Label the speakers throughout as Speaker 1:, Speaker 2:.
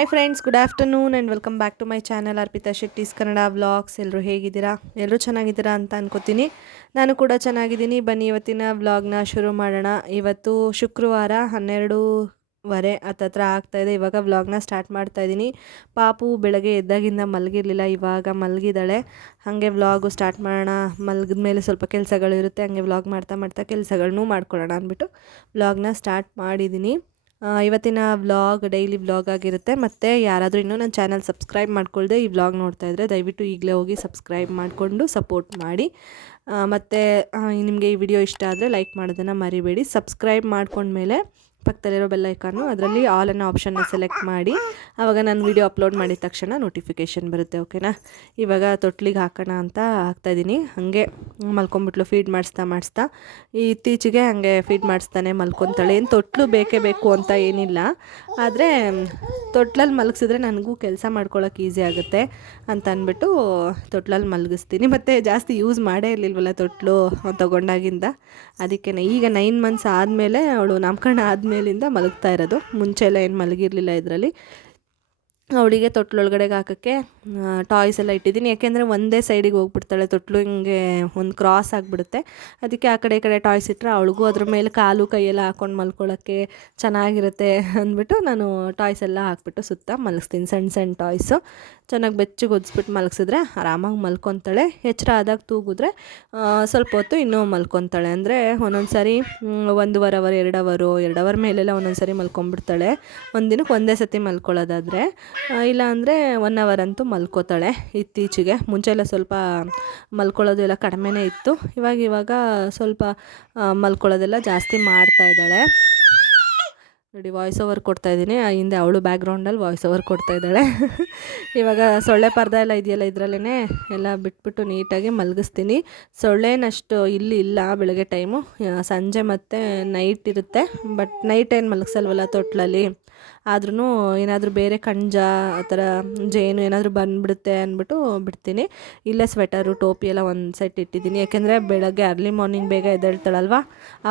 Speaker 1: Hi friends good afternoon and welcome back to my channel Arpita Shetty's Kannada vlogs ಎಲ್ಲರೂ ಹೇಗಿದ್ದೀರಾ? ಎಲ್ಲರೂ ಚೆನ್ನಾಗಿದ್ದೀರಾ ಅಂತ ಅನ್ಕೋತೀನಿ. ನಾನು ಕೂಡ ಚೆನ್ನಾಗಿದ್ದೀನಿ. ಬನ್ನಿ, ಇವತ್ತಿನ ವ್ಲಾಗ್ನ ಶುರು ಮಾಡೋಣ. ಇವತ್ತು ಶುಕ್ರವಾರ ಹನ್ನೆರಡೂವರೆ ಹತ್ತತ್ರ ಆಗ್ತಾಯಿದೆ ಇವಾಗ ವ್ಲಾಗ್ನ ಸ್ಟಾರ್ಟ್ ಮಾಡ್ತಾ ಇದ್ದೀನಿ. ಪಾಪು ಬೆಳಗ್ಗೆ ಎದ್ದಾಗಿಂದ ಮಲಗಿರಲಿಲ್ಲ, ಇವಾಗ ಮಲಗಿದ್ದಾಳೆ. ಹಾಗೆ ವ್ಲಾಗು ಸ್ಟಾರ್ಟ್ ಮಾಡೋಣ. ಮಲಗಿದ ಮೇಲೆ ಸ್ವಲ್ಪ ಕೆಲಸಗಳು ಇರುತ್ತೆ. ಹಾಗೆ ವ್ಲಾಗ್ ಮಾಡ್ತಾ ಮಾಡ್ತಾ ಕೆಲಸಗಳನ್ನೂ ಮಾಡ್ಕೊಳ್ಳೋಣ ಅಂದ್ಬಿಟ್ಟು ವ್ಲಾಗ್ನ ಸ್ಟಾರ್ಟ್ ಮಾಡಿದ್ದೀನಿ. ಇವತ್ತಿನ ವ್ಲಾಗ್ ಡೈಲಿ ವ್ಲಾಗ್ ಆಗಿರುತ್ತೆ. ಮತ್ತು ಯಾರಾದರೂ ಇನ್ನೂ ನನ್ನ ಚಾನಲ್ ಸಬ್ಸ್ಕ್ರೈಬ್ ಮಾಡ್ಕೊಳ್ದೆ ಈ ವ್ಲಾಗ್ ನೋಡ್ತಾ ಇದ್ದರೆ ದಯವಿಟ್ಟು ಈಗಲೇ ಹೋಗಿ ಸಬ್ಸ್ಕ್ರೈಬ್ ಮಾಡಿಕೊಂಡು ಸಪೋರ್ಟ್ ಮಾಡಿ. ಮತ್ತು ನಿಮಗೆ ಈ ವಿಡಿಯೋ ಇಷ್ಟ ಆದರೆ ಲೈಕ್ ಮಾಡೋದನ್ನು ಮರಿಬೇಡಿ. ಸಬ್ಸ್ಕ್ರೈಬ್ ಮಾಡ್ಕೊಂಡ್ಮೇಲೆ ಪಕ್ಕದಲ್ಲಿರೋ ಬೆಲ್ ಐಕಾನು ಅದರಲ್ಲಿ ಆಲ್ ಅನ್ನೋ ಆಪ್ಷನ್ನ ಸೆಲೆಕ್ಟ್ ಮಾಡಿ ಆವಾಗ ನಾನು ವಿಡಿಯೋ ಅಪ್ಲೋಡ್ ಮಾಡಿದ ತಕ್ಷಣ ನೋಟಿಫಿಕೇಷನ್ ಬರುತ್ತೆ ಓಕೆನಾ ಇವಾಗ ತೊಟ್ಲಿಗೆ ಹಾಕೋಣ ಅಂತ ಹಾಕ್ತಾಯಿದ್ದೀನಿ ಹಾಗೆ ಮಲ್ಕೊಂಬಿಟ್ಲು ಫೀಡ್ ಮಾಡಿಸ್ತಾ ಮಾಡಿಸ್ತಾ. ಇತ್ತೀಚೆಗೆ ಹಾಗೆ ಫೀಡ್ ಮಾಡಿಸ್ತಾನೆ ಮಲ್ಕೊತಾಳೆ. ಏನು ತೊಟ್ಲು ಬೇಕೇ ಬೇಕು ಅಂತ ಏನಿಲ್ಲ. ಆದರೆ ತೊಟ್ಲಲ್ಲಿ ಮಲಗಿಸಿದ್ರೆ ನನಗೂ ಕೆಲಸ ಮಾಡ್ಕೊಳ್ಳೋಕೆ ಈಸಿ ಆಗುತ್ತೆ ಅಂತ ಅಂದ್ಬಿಟ್ಟು ತೊಟ್ಲಲ್ಲಿ ಮಲಗಿಸ್ತೀನಿ. ಮತ್ತು ಜಾಸ್ತಿ ಯೂಸ್ ಮಾಡೇ ಇರಲಿಲ್ವಲ್ಲ ತೊಟ್ಲು ತೊಗೊಂಡಾಗಿಂದ? ಅದಕ್ಕೆ ಈಗ ನೈನ್ ಮಂತ್ಸ್ ಆದಮೇಲೆ ಅವಳು ನಾಮಕರಣ ಆದಮೇಲಿಂದ ಮಲಗ್ತಾ ಇರೋದು. ಮುಂಚೆ ಎಲ್ಲ ಏನು ಮಲಗಿರಲಿಲ್ಲ ಇದರಲ್ಲಿ. ಅವಳಿಗೆ ತೊಟ್ಲೊಳಗಡೆಗೆ ಹಾಕೋಕ್ಕೆ ಟಾಯ್ಸ್ ಎಲ್ಲ ಇಟ್ಟಿದ್ದೀನಿ. ಯಾಕೆಂದರೆ ಒಂದೇ ಸೈಡಿಗೆ ಹೋಗ್ಬಿಡ್ತಾಳೆ ತೊಟ್ಲು, ಹಿಂಗೆ ಒಂದು ಕ್ರಾಸ್ ಆಗಿಬಿಡುತ್ತೆ. ಅದಕ್ಕೆ ಆ ಕಡೆ ಈ ಕಡೆ ಟಾಯ್ಸ್ ಇಟ್ಟರೆ ಅವಳಿಗೂ ಅದ್ರ ಮೇಲೆ ಕಾಲು ಕೈಯೆಲ್ಲ ಹಾಕೊಂಡು ಮಲ್ಕೊಳ್ಳೋಕ್ಕೆ ಚೆನ್ನಾಗಿರುತ್ತೆ ಅಂದ್ಬಿಟ್ಟು ನಾನು ಟಾಯ್ಸ್ ಎಲ್ಲ ಹಾಕ್ಬಿಟ್ಟು ಸುತ್ತ ಮಲಗಿಸ್ತೀನಿ ಸಣ್ಣ ಸಣ್ಣ ಟಾಯ್ಸು ಚೆನ್ನಾಗಿ ಬೆಚ್ಚಗೆ ಒದಿಸ್ಬಿಟ್ಟು ಮಲಗಿಸಿದ್ರೆ ಆರಾಮಾಗಿ ಮಲ್ಕೊತಾಳೆ. ಎಚ್ಚರ ಆದಾಗ ತೂಗಿದ್ರೆ ಸ್ವಲ್ಪ ಹೊತ್ತು ಇನ್ನೂ ಮಲ್ಕೊತಾಳೆ. ಅಂದರೆ ಒಂದೊಂದು ಸಾರಿ ಒಂದುವರ್ ಅವರ್, ಎರಡು ಅವರು, ಎರಡು ಅವರ್ ಮೇಲೆಲ್ಲ ಒಂದೊಂದು ಸಾರಿ ಮಲ್ಕೊಂಬಿಡ್ತಾಳೆ ಒಂದು ದಿನಕ್ಕೆ ಒಂದೇ ಸತಿ ಮಲ್ಕೊಳ್ಳೋದಾದರೆ ಇಲ್ಲ ಅಂದರೆ ಒನ್ ಅವರ್ ಅಂತೂ ಮಲ್ಕೋತಾಳೆ. ಇತ್ತೀಚೆಗೆ ಮುಂಚೆ ಎಲ್ಲ ಸ್ವಲ್ಪ ಮಲ್ಕೊಳ್ಳೋದು ಎಲ್ಲ ಕಡಿಮೆನೇ ಇತ್ತು. ಇವಾಗ ಇವಾಗ ಸ್ವಲ್ಪ ಮಲ್ಕೊಳ್ಳೋದೆಲ್ಲ ಜಾಸ್ತಿ ಮಾಡ್ತಾ ಇದ್ದಾಳೆ. ನೋಡಿ ವಾಯ್ಸ್ ಓವರ್ ಕೊಡ್ತಾ ಇದ್ದೀನಿ. ಹಿಂದೆ ಅವಳು ಬ್ಯಾಕ್ಗ್ರೌಂಡಲ್ಲಿ ವಾಯ್ಸ್ ಓವರ್ ಕೊಡ್ತಾ ಇದ್ದಾಳೆ. ಇವಾಗ ಸೊಳ್ಳೆ ಪರ್ದ ಎಲ್ಲ ಇದೆಯಲ್ಲ ಇದರಲ್ಲೇ ಎಲ್ಲ ಬಿಟ್ಬಿಟ್ಟು ನೀಟಾಗಿ ಮಲಗಿಸ್ತೀನಿ. ಸೊಳ್ಳೆನಷ್ಟು ಇಲ್ಲಿ ಇಲ್ಲ ಬೆಳಗ್ಗೆ ಟೈಮು ಸಂಜೆ ಮತ್ತು ನೈಟ್ ಇರುತ್ತೆ. ಬಟ್ ನೈಟ್ ಏನು ಮಲಗಿಸಲ್ವಲ್ಲ ತೊಟ್ಲಲ್ಲಿ. ಆದ್ರೂ ಏನಾದರೂ ಬೇರೆ ಕಂಜ ಆ ಥರ ಜೇನು ಏನಾದರೂ ಬಂದುಬಿಡುತ್ತೆ ಅಂದ್ಬಿಟ್ಟು ಬಿಡ್ತೀನಿ. ಇಲ್ಲೇ ಸ್ವೆಟರು ಟೋಪಿ ಎಲ್ಲ ಒಂದು ಸೆಟ್ ಇಟ್ಟಿದ್ದೀನಿ. ಯಾಕೆಂದರೆ ಬೆಳಗ್ಗೆ ಅರ್ಲಿ ಮಾರ್ನಿಂಗ್ ಬೇಗ ಎದ್ದೇಳ್ತಾಳಲ್ವ?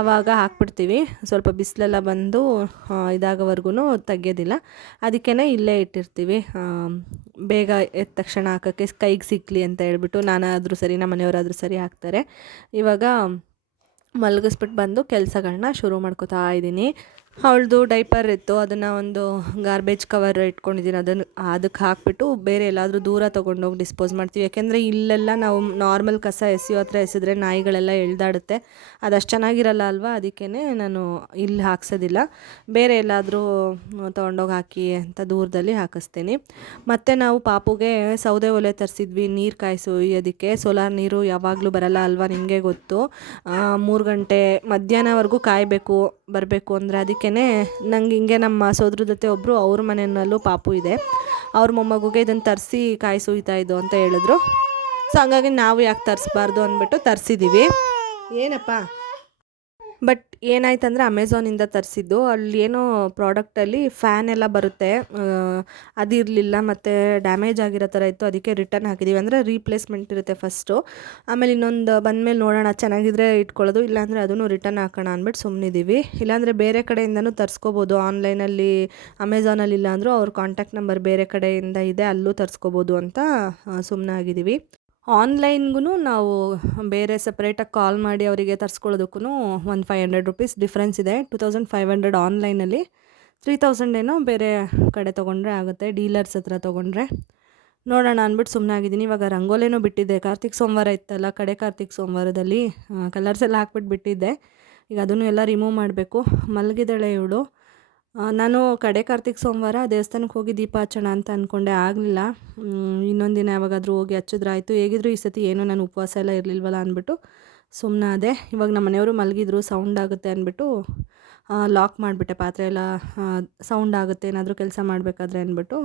Speaker 1: ಆವಾಗ ಹಾಕ್ಬಿಡ್ತೀವಿ. ಸ್ವಲ್ಪ ಬಿಸಿಲೆಲ್ಲ ಬಂದು ಇದಾಗೋವರೆಗೂ ತೆಗೆಯೋದಿಲ್ಲ. ಅದಕ್ಕೇ ಇಲ್ಲೇ ಇಟ್ಟಿರ್ತೀವಿ. ಬೇಗ ಎದ್ದ ತಕ್ಷಣ ಹಾಕೋಕ್ಕೆ ಕೈಗೆ ಸಿಕ್ಕಲಿ ಅಂತ ಹೇಳ್ಬಿಟ್ಟು ನಾನಾದರೂ ಸರಿ, ನಮ್ಮ ಮನೆಯವರಾದರೂ ಸರಿ ಹಾಕ್ತಾರೆ. ಇವಾಗ ಮಲಗಿಸ್ಬಿಟ್ಟು ಬಂದು ಕೆಲಸಗಳನ್ನ ಶುರು ಮಾಡ್ಕೋತಾ ಇದ್ದೀನಿ. ಅವಳದು ಡೈಪರ್ ಇತ್ತು, ಅದನ್ನು ಒಂದು ಗಾರ್ಬೇಜ್ ಕವರ್ ಇಟ್ಕೊಂಡಿದ್ದೀನಿ ಅದನ್ನು ಅದಕ್ಕೆ ಹಾಕ್ಬಿಟ್ಟು ಬೇರೆ ಎಲ್ಲಾದರೂ ದೂರ ತೊಗೊಂಡೋಗಿ ಡಿಸ್ಪೋಸ್ ಮಾಡ್ತೀವಿ. ಯಾಕೆಂದರೆ ಇಲ್ಲೆಲ್ಲ ನಾವು ನಾರ್ಮಲ್ ಕಸ ಎಸೆಯೋ ಹತ್ರ ಎಸೆದ್ರೆ ನಾಯಿಗಳೆಲ್ಲ ಎಳ್ದಾಡುತ್ತೆ. ಅದಷ್ಟು ಚೆನ್ನಾಗಿರಲ್ಲ ಅಲ್ವಾ? ಅದಕ್ಕೇ ನಾನು ಇಲ್ಲಿ ಹಾಕ್ಸೋದಿಲ್ಲ. ಬೇರೆ ಎಲ್ಲಾದರೂ ತೊಗೊಂಡೋಗಿ ಹಾಕಿ ಅಂತ ದೂರದಲ್ಲಿ ಹಾಕಿಸ್ತೀನಿ. ಮತ್ತು ನಾವು ಪಾಪುಗೆ ಸೌದೆ ಒಲೆ ತರಿಸಿದ್ವಿ, ನೀರು ಕಾಯಿಸು ಅದಕ್ಕೆ ಸೋಲಾರ್ ನೀರು ಯಾವಾಗಲೂ ಬರಲ್ಲ ಅಲ್ವಾ ನಿಮಗೆ ಗೊತ್ತು? ಮೂರು ಗಂಟೆ ಮಧ್ಯಾಹ್ನವರೆಗೂ ಕಾಯಬೇಕು. ಬರಬೇಕು ಅಂದರೆ ಅದಕ್ಕೇ ನಂಗೆ ಹಿಂಗೆ ನಮ್ಮ ಸೋದ್ರ ಜೊತೆ ಒಬ್ಬರು ಅವ್ರ ಮನೆಯಲ್ಲೂ ಪಾಪು ಇದೆ. ಅವ್ರ ಮೊಮ್ಮಗುಗೆ ಇದನ್ನು ತರಿಸಿ ಕಾಯಿ ಸುಯ್ತಾ ಇದ್ದು ಅಂತ ಹೇಳಿದ್ರು. ಸೊ ಹಂಗಾಗಿ ನಾವು ಯಾಕೆ ತರಿಸ್ಬಾರ್ದು ಅಂದ್ಬಿಟ್ಟು ತರಿಸಿದ್ದೀವಿ ಏನಪ್ಪ? ಬಟ್ ಏನಾಯ್ತಂದರೆ ಅಮೆಝಾನಿಂದ ತರಿಸಿದ್ದು. ಅಲ್ಲಿ ಏನೋ ಪ್ರಾಡಕ್ಟಲ್ಲಿ ಫ್ಯಾನ್ ಎಲ್ಲ ಬರುತ್ತೆ. ಅದಿರಲಿಲ್ಲ ಮತ್ತು ಡ್ಯಾಮೇಜ್ ಆಗಿರೋ ಥರ ಇತ್ತು. ಅದಕ್ಕೆ ರಿಟರ್ನ್ ಹಾಕಿದ್ದೀವಿ ಅಂದರೆ ರೀಪ್ಲೇಸ್ಮೆಂಟ್ ಇರುತ್ತೆ ಫಸ್ಟು ಆಮೇಲೆ ಇನ್ನೊಂದು ಬಂದಮೇಲೆ ನೋಡೋಣ. ಚೆನ್ನಾಗಿದ್ರೆ ಇಟ್ಕೊಳ್ಳೋದು. ಇಲ್ಲಾಂದರೆ ಅದನ್ನು ರಿಟರ್ನ್ ಹಾಕೋಣ ಅಂದ್ಬಿಟ್ಟು ಸುಮ್ಮನಿದ್ದೀವಿ ಇಲ್ಲಾಂದರೆ ಬೇರೆ ಕಡೆಯಿಂದನೂ ತರಿಸ್ಕೋಬೋದು. ಆನ್ಲೈನಲ್ಲಿ ಅಮೆಝಾನಲ್ಲಿ ಇಲ್ಲ ಅಂದರೂ ಅವ್ರ ಕಾಂಟ್ಯಾಕ್ಟ್ ನಂಬರ್ ಬೇರೆ ಕಡೆಯಿಂದ ಇದೆ. ಅಲ್ಲೂ ತರಿಸ್ಕೋಬೋದು ಅಂತ ಸುಮ್ಮನಾಗಿದ್ದೀವಿ ಆನ್ಲೈನ್ಗೂ ನಾವು ಬೇರೆ ಸಪ್ರೇಟಾಗಿ ಕಾಲ್ ಮಾಡಿ ಅವರಿಗೆ ತರಿಸ್ಕೊಳ್ಳೋದಕ್ಕೂ ಒಂದು ಫೈವ್ ಹಂಡ್ರೆಡ್ ರುಪೀಸ್ ಡಿಫ್ರೆನ್ಸ್ ಇದೆ. ಟು ತೌಸಂಡ್ ಫೈವ್ ಹಂಡ್ರೆಡ್ ಆನ್ಲೈನಲ್ಲಿ ತ್ರೀ ತೌಸಂಡ್ ಏನೋ ಬೇರೆ ಕಡೆ ತೊಗೊಂಡ್ರೆ ಆಗುತ್ತೆ, ಡೀಲರ್ಸ್ ಹತ್ರ ತೊಗೊಂಡ್ರೆ. ನೋಡೋಣ ಅಂದ್ಬಿಟ್ಟು ಸುಮ್ಮನೆ ಆಗಿದ್ದೀನಿ. ಇವಾಗ ರಂಗೋಲಿನೂ ಬಿಟ್ಟಿದ್ದೆ. ಕಾರ್ತಿಕ್ ಸೋಮವಾರ ಇತ್ತಲ್ಲ, ಕಡೆ ಕಾರ್ತಿಕ್ ಸೋಮವಾರದಲ್ಲಿ ಕಲರ್ಸ್ ಎಲ್ಲ ಹಾಕ್ಬಿಟ್ಟು ಬಿಟ್ಟಿದ್ದೆ. ಈಗ ಅದನ್ನು ಎಲ್ಲ ರಿಮೂವ್ ಮಾಡಬೇಕು. ಮಲಗಿದಳೆ ಇವಳು. ನಾನು ಕಡೆ ಕಾರ್ತಿಕ್ ಸೋಮವಾರ ದೇವಸ್ಥಾನಕ್ಕೆ ಹೋಗಿ ದೀಪ ಹಚ್ಚೋಣ ಅಂತ ಅಂದ್ಕೊಂಡೆ ಆಗಲಿಲ್ಲ. ಇನ್ನೊಂದು ದಿನ ಯಾವಾಗಾದರೂ ಹೋಗಿ ಹಚ್ಚಿದ್ರಾಯ್ತು. ಹೇಗಿದ್ರು ಈ ಸತಿ ಏನೂ ನಾನು ಉಪವಾಸ ಎಲ್ಲ ಇರಲಿಲ್ವಲ್ಲ ಅಂದ್ಬಿಟ್ಟು ಸುಮ್ಮನೆ ಅದೇ ಇವಾಗ ನಮ್ಮ ಮನೆಯವರು ಮಲಗಿದ್ರು ಸೌಂಡ್ ಆಗುತ್ತೆ ಅಂದ್ಬಿಟ್ಟು ಲಾಕ್ ಮಾಡಿಬಿಟ್ಟೆ ಪಾತ್ರೆ ಎಲ್ಲ. ಸೌಂಡ್ ಆಗುತ್ತೆ, ಏನಾದರೂ ಕೆಲಸ ಮಾಡಬೇಕಾದ್ರೆ ಅಂದ್ಬಿಟ್ಟು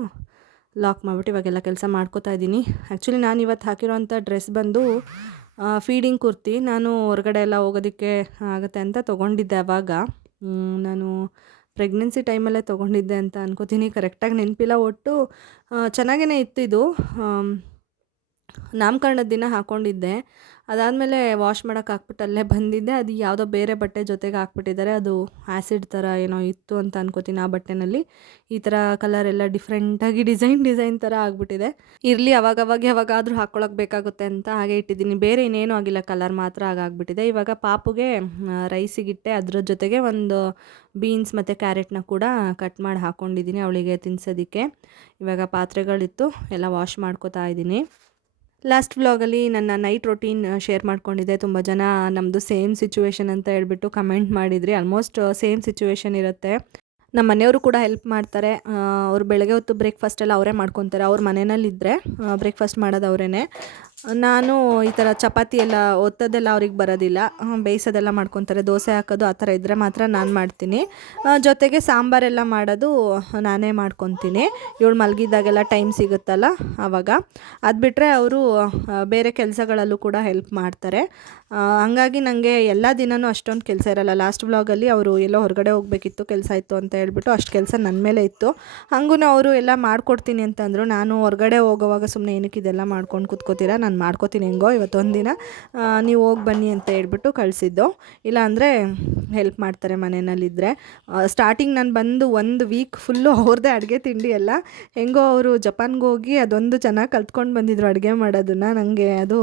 Speaker 1: ಲಾಕ್ ಮಾಡಿಬಿಟ್ಟು ಇವಾಗೆಲ್ಲ ಕೆಲಸ ಮಾಡ್ಕೋತಾ ಇದ್ದೀನಿ. ಆ್ಯಕ್ಚುಲಿ ನಾನು ಇವತ್ತು ಹಾಕಿರೋಂಥ ಡ್ರೆಸ್ ಬಂದು ಫೀಡಿಂಗ್ ಕುರ್ತಿ ನಾನು ಹೊರಗಡೆ ಎಲ್ಲ ಹೋಗೋದಕ್ಕೆ ಆಗುತ್ತೆ ಅಂತ ತೊಗೊಂಡಿದ್ದೆ ಅವಾಗ. ನಾನು ಪ್ರೆಗ್ನೆನ್ಸಿ ಟೈಮಲ್ಲೇ ತೊಗೊಂಡಿದ್ದೆ ಅಂತ ಅನ್ಕೋತೀನಿ. ಕರೆಕ್ಟಾಗಿ ನೆನಪಿಲ್ಲ ಒಟ್ಟು. ಚೆನ್ನಾಗೇ ಇತ್ತು ಇದು. ನಾಮಕರಣದ ದಿನ ಹಾಕ್ಕೊಂಡಿದ್ದೆ ಅದಾದಮೇಲೆ ವಾಶ್ ಮಾಡೋಕೆ ಹಾಕ್ಬಿಟ್ಟು ಅಲ್ಲೇ ಬಂದಿದ್ದೆ. ಅದು ಯಾವುದೋ ಬೇರೆ ಬಟ್ಟೆ ಜೊತೆಗೆ ಹಾಕ್ಬಿಟ್ಟಿದ್ದಾರೆ. ಅದು ಆ್ಯಸಿಡ್ ಥರ ಏನೋ ಇತ್ತು ಅಂತ ಅನ್ಕೋತೀನಿ ಆ ಬಟ್ಟೆನಲ್ಲಿ. ಈ ಥರ ಕಲರ್ ಎಲ್ಲ ಡಿಫ್ರೆಂಟಾಗಿ ಡಿಸೈನ್ ಡಿಸೈನ್ ಥರ ಆಗಿಬಿಟ್ಟಿದೆ. ಇರಲಿ, ಅವಾಗವಾಗ ಯಾವಾಗಾದರೂ ಹಾಕ್ಕೊಳಕ್ಕೆ ಬೇಕಾಗುತ್ತೆ ಅಂತ ಹಾಗೆ ಇಟ್ಟಿದ್ದೀನಿ. ಬೇರೆ ಇನ್ನೇನೂ ಆಗಿಲ್ಲ ಕಲರ್ ಮಾತ್ರ ಆಗಾಗ್ಬಿಟ್ಟಿದೆ ಇವಾಗ ಪಾಪುಗೆ ರೈಸಿಗಿಟ್ಟೆ ಅದ್ರ ಜೊತೆಗೆ ಒಂದು ಬೀನ್ಸ್ ಮತ್ತು ಕ್ಯಾರೆಟ್ನ ಕೂಡ ಕಟ್ ಮಾಡಿ ಹಾಕ್ಕೊಂಡಿದ್ದೀನಿ ಅವಳಿಗೆ ತಿನ್ಸೋದಕ್ಕೆ. ಇವಾಗ ಪಾತ್ರೆಗಳಿತ್ತು. ಎಲ್ಲ ವಾಶ್ ಮಾಡ್ಕೋತಾ ಇದ್ದೀನಿ. ಲಾಸ್ಟ್ ವ್ಲಾಗಲ್ಲಿ ನನ್ನ ನೈಟ್ ರೊಟೀನ್ ಶೇರ್ ಮಾಡ್ಕೊಂಡಿದ್ದೆ. ತುಂಬ ಜನ ನಮ್ಮದು ಸೇಮ್ ಸಿಚುವೇಶನ್ ಅಂತ ಹೇಳ್ಬಿಟ್ಟು ಕಮೆಂಟ್ ಮಾಡಿದ್ರಿ. ಆಲ್ಮೋಸ್ಟ್ ಸೇಮ್ ಸಿಚುವೇಶನ್ ಇರುತ್ತೆ. ನಮ್ಮ ಮನೆಯವರು ಕೂಡ ಹೆಲ್ಪ್ ಮಾಡ್ತಾರೆ. ಅವ್ರು ಬೆಳಗ್ಗೆ ಹೊತ್ತು ಬ್ರೇಕ್ಫಾಸ್ಟ್ ಎಲ್ಲ ಅವರೇ ಮಾಡ್ಕೊತಾರೆ. ಅವ್ರ ಮನೆಯಲ್ಲಿದ್ದರೆ ಬ್ರೇಕ್ಫಾಸ್ಟ್ ಮಾಡೋದು ಅವರೇ ನಾನು ಈ ಥರ ಚಪಾತಿ ಎಲ್ಲ ಒತ್ತೋದೆಲ್ಲ ಅವ್ರಿಗೆ ಬರೋದಿಲ್ಲ. ಬೇಯಿಸೋದೆಲ್ಲ ಮಾಡ್ಕೊತಾರೆ. ದೋಸೆ ಹಾಕೋದು ಆ ಥರ ಇದ್ದರೆ ಮಾತ್ರ ನಾನು ಮಾಡ್ತೀನಿ. ಜೊತೆಗೆ ಸಾಂಬಾರೆಲ್ಲ ಮಾಡೋದು ನಾನೇ ಮಾಡ್ಕೊತೀನಿ. ಇವಳು ಮಲಗಿದಾಗೆಲ್ಲ ಟೈಮ್ ಸಿಗುತ್ತಲ್ಲ ಆವಾಗ ಅದು ಬಿಟ್ಟರೆ ಅವರು ಬೇರೆ ಕೆಲಸಗಳಲ್ಲೂ ಕೂಡ ಹೆಲ್ಪ್ ಮಾಡ್ತಾರೆ. ಹಂಗಾಗಿ ನನಗೆ ಎಲ್ಲ ದಿನವೂ ಅಷ್ಟೊಂದು ಕೆಲಸ ಇರಲ್ಲ. ಲಾಸ್ಟ್ ವ್ಲಾಗಲ್ಲಿ ಅವರು ಎಲ್ಲೋ ಹೊರಗಡೆ ಹೋಗಬೇಕಿತ್ತು, ಕೆಲಸ ಇತ್ತು ಅಂತ ಹೇಳ್ಬಿಟ್ಟು ಅಷ್ಟು ಕೆಲಸ ನನ್ನ ಮೇಲೆ ಇತ್ತು. ಹಂಗೂ ಅವರು ಎಲ್ಲ ಮಾಡ್ಕೊಡ್ತೀನಿ ಅಂತಂದರು. ನಾನು ಹೊರಗಡೆ ಹೋಗೋವಾಗ ಸುಮ್ಮನೆ ಏನಕ್ಕೆ ಇದೆಲ್ಲ ಮಾಡ್ಕೊಂಡು ಕೂತ್ಕೋತೀರಾ? ನಾನು ಮಾಡ್ಕೋತೀನಿ ಹೆಂಗೋ ಇವತ್ತೊಂದು ದಿನ ನೀವು ಹೋಗಿ ಬನ್ನಿ ಅಂತ ಹೇಳ್ಬಿಟ್ಟು ಕಳಿಸಿದ್ದು. ಇಲ್ಲಾಂದರೆ ಹೆಲ್ಪ್ ಮಾಡ್ತಾರೆ ಮನೆಯಲ್ಲಿದ್ದರೆ ಸ್ಟಾರ್ಟಿಂಗ್ ನಾನು ಬಂದು ಒಂದು ವೀಕ್ ಫುಲ್ಲು ಅವ್ರದ್ದೇ ಅಡುಗೆ ತಿಂಡಿ ಎಲ್ಲ. ಹೆಂಗೋ ಅವರು ಜಪಾನ್ಗೆ ಹೋಗಿ ಅದೊಂದು ಚೆನ್ನಾಗಿ ಕಲ್ತ್ಕೊಂಡು ಬಂದಿದ್ರು ಅಡುಗೆ ಮಾಡೋದನ್ನು. ನನಗೆ ಅದು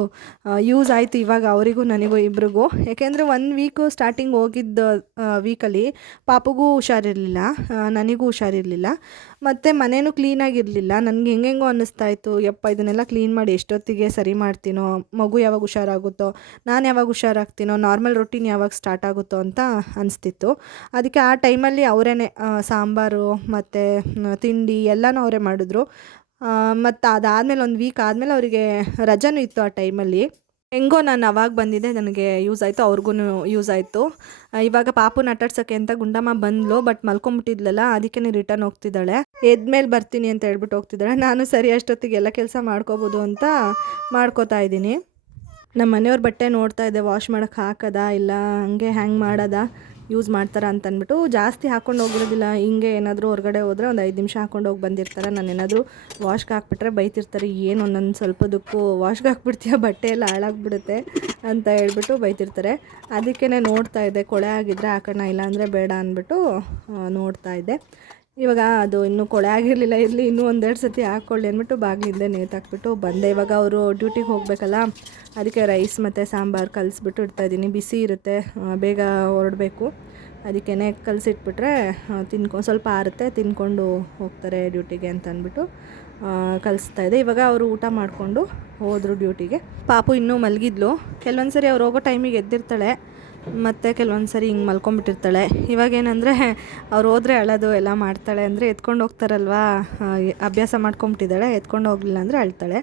Speaker 1: ಯೂಸ್ ಆಯಿತು ಇವಾಗ ಅವರಿಗೂ ನನಗೂ ಇಬ್ರಿಗೂ. ಯಾಕೆಂದರೆ ಒಂದು ವೀಕು ಸ್ಟಾರ್ಟಿಂಗ್ ಹೋಗಿದ್ದ ವೀಕಲ್ಲಿ ಪಾಪಗೂ ಹುಷಾರಿರಲಿಲ್ಲ. ನನಗೂ ಹುಷಾರಿರಲಿಲ್ಲ. ಮತ್ತು ಮನೇನೂ ಕ್ಲೀನಾಗಿರಲಿಲ್ಲ ನನಗೆ ಹೆಂಗೆಂಗೋ ಅನ್ನಿಸ್ತಾ ಇತ್ತು. ಯಪ್ಪ, ಇದನ್ನೆಲ್ಲ ಕ್ಲೀನ್ ಮಾಡಿ ಎಷ್ಟೊತ್ತಿಗೆ ಸರಿ ಮಾಡ್ತೀನೋ? ಮಗು ಯಾವಾಗ ಹುಷಾರಾಗುತ್ತೋ? ನಾನು ಯಾವಾಗ ಹುಷಾರಾಗ್ತೀನೋ? ನಾರ್ಮಲ್ ರೊಟೀನ್ ಯಾವಾಗ ಸ್ಟಾರ್ಟ್ ಆಗುತ್ತೋ ಅಂತ ಅನಿಸ್ತಿತ್ತು. ಅದಕ್ಕೆ ಆ ಟೈಮಲ್ಲಿ ಅವರೇ ಸಾಂಬಾರು ಮತ್ತು ತಿಂಡಿ ಎಲ್ಲನೂ ಅವರೇ ಮಾಡಿದ್ರು. ಮತ್ತು ಅದಾದಮೇಲೆ ಒಂದು ವೀಕ್ ಆದಮೇಲೆ ಅವರಿಗೆ ರಜನೂ ಇತ್ತು ಆ ಟೈಮಲ್ಲಿ ಹೆಂಗೋ ನಾನು ಅವಾಗ ಬಂದಿದ್ದೆ, ನನಗೆ ಯೂಸ್ ಆಯಿತು ಅವ್ರಿಗೂ ಯೂಸ್ ಆಯಿತು. ಇವಾಗ ಪಾಪು ನಟಾಡ್ಸೋಕ್ಕೆ ಅಂತ ಗುಂಡಮ್ಮ ಬಂದ್ಲು ಬಟ್ ಮಲ್ಕೊಂಬಿಟ್ಟಿದ್ಲಲ್ಲ ಅದಕ್ಕೆ ರಿಟರ್ನ್ ಹೋಗ್ತಿದ್ದಾಳೆ. ಎದ್ಮೇಲೆ ಬರ್ತೀನಿ ಅಂತ ಹೇಳ್ಬಿಟ್ಟು ಹೋಗ್ತಿದ್ದಾಳೆ. ನಾನು ಸರಿ ಅಷ್ಟೊತ್ತಿಗೆ ಎಲ್ಲ ಕೆಲಸ ಮಾಡ್ಕೋಬೋದು ಅಂತ ಮಾಡ್ಕೋತಾ ಇದ್ದೀನಿ. ನಮ್ಮ ಮನೆಯವ್ರ ಬಟ್ಟೆ ನೋಡ್ತಾ ಇದ್ದೆ ವಾಶ್ ಮಾಡೋಕ್ಕೆ ಹಾಕದ, ಇಲ್ಲ ಹಂಗೆ ಹ್ಯಾಂಗ್ ಮಾಡೋದ. ಯೂಸ್ ಮಾಡ್ತಾರೆ ಅಂತ ಅಂದ್ಬಿಟ್ಟು ಜಾಸ್ತಿ ಹಾಕೊಂಡು ಹೋಗಿರೋದಿಲ್ಲ. ಹಿಂಗೆ ಏನಾದರೂ ಹೊರಗಡೆ ಹೋದರೆ ಒಂದು ಐದು ನಿಮಿಷ ಹಾಕೊಂಡು ಹೋಗಿ ಬಂದಿರ್ತಾರೆ. ನಾನು ಏನಾದರೂ ವಾಶ್ಗೆ ಹಾಕ್ಬಿಟ್ರೆ ಬೈತಿರ್ತಾರೆ, ಏನು ಒಂದೊಂದು ಸ್ವಲ್ಪದಕ್ಕೂ ವಾಶ್ಗೆ ಹಾಕ್ಬಿಡ್ತೀಯ? ಬಟ್ಟೆ ಎಲ್ಲ ಹಾಳಾಗ್ಬಿಡುತ್ತೆ ಅಂತ ಹೇಳ್ಬಿಟ್ಟು ಬೈತಿರ್ತಾರೆ. ಅದಕ್ಕೇ ನೋಡ್ತಾ ಇದ್ದೆ, ಕೊಳೆ ಆಗಿದ್ರೆ ಹಾಕೋಣ, ಇಲ್ಲಾಂದರೆ ಬೇಡ ಅಂದ್ಬಿಟ್ಟು ನೋಡ್ತಾ ಇದ್ದೆ. ಇವಾಗ ಅದು ಇನ್ನೂ ಕೊಳೆ ಆಗಿರಲಿಲ್ಲ, ಇರಲಿ, ಇನ್ನೂ ಒಂದೆರಡು ಸತಿ ಹಾಕ್ಕೊಳ್ಳಿ ಅಂದ್ಬಿಟ್ಟು ಬಾಗಿಲಿಂದ ನೇತಾಕ್ಬಿಟ್ಟು ಬಂದೆ. ಇವಾಗ ಅವರು ಡ್ಯೂಟಿಗೆ ಹೋಗಬೇಕಲ್ಲ, ಅದಕ್ಕೆ ರೈಸ್ ಮತ್ತು ಸಾಂಬಾರು ಕಲಿಸ್ಬಿಟ್ಟು ಇಡ್ತಾಯಿದ್ದೀನಿ ಬಿಸಿ ಇರುತ್ತೆ ಬೇಗ ಹೊರಡಬೇಕು. ಅದಕ್ಕೇ ಕಲಸಿಟ್ಬಿಟ್ರೆ ತಿನ್ಕೊ, ಸ್ವಲ್ಪ ಆರುತ್ತೆ, ತಿನ್ಕೊಂಡು ಹೋಗ್ತಾರೆ ಡ್ಯೂಟಿಗೆ ಅಂತ ಅಂದ್ಬಿಟ್ಟು ಕಲಿಸ್ತಾ ಇದೆ. ಇವಾಗ ಅವರು ಊಟ ಮಾಡಿಕೊಂಡು ಹೋದರು ಡ್ಯೂಟಿಗೆ. ಪಾಪು ಇನ್ನೂ ಮಲಗಿದ್ಲು. ಕೆಲವೊಂದು ಸರಿ ಅವ್ರು ಹೋಗೋ ಟೈಮಿಗೆ ಎದ್ದಿರ್ತಾಳೆ. ಮತ್ತು ಕೆಲವೊಂದು ಸರಿ ಹಿಂಗೆ ಮಲ್ಕೊಂಬಿಟ್ಟಿರ್ತಾಳೆ. ಇವಾಗೇನಂದರೆ ಅವ್ರು ಹೋದರೆ ಅಳೋದು ಎಲ್ಲ ಮಾಡ್ತಾಳೆ ಅಂದರೆ ಎತ್ಕೊಂಡು ಹೋಗ್ತಾರಲ್ವಾ? ಅಭ್ಯಾಸ ಮಾಡ್ಕೊಂಬಿಟ್ಟಿದ್ದಾಳೆ, ಎತ್ಕೊಂಡು ಹೋಗಲಿಲ್ಲ ಅಂದರೆ ಅಳ್ತಾಳೆ.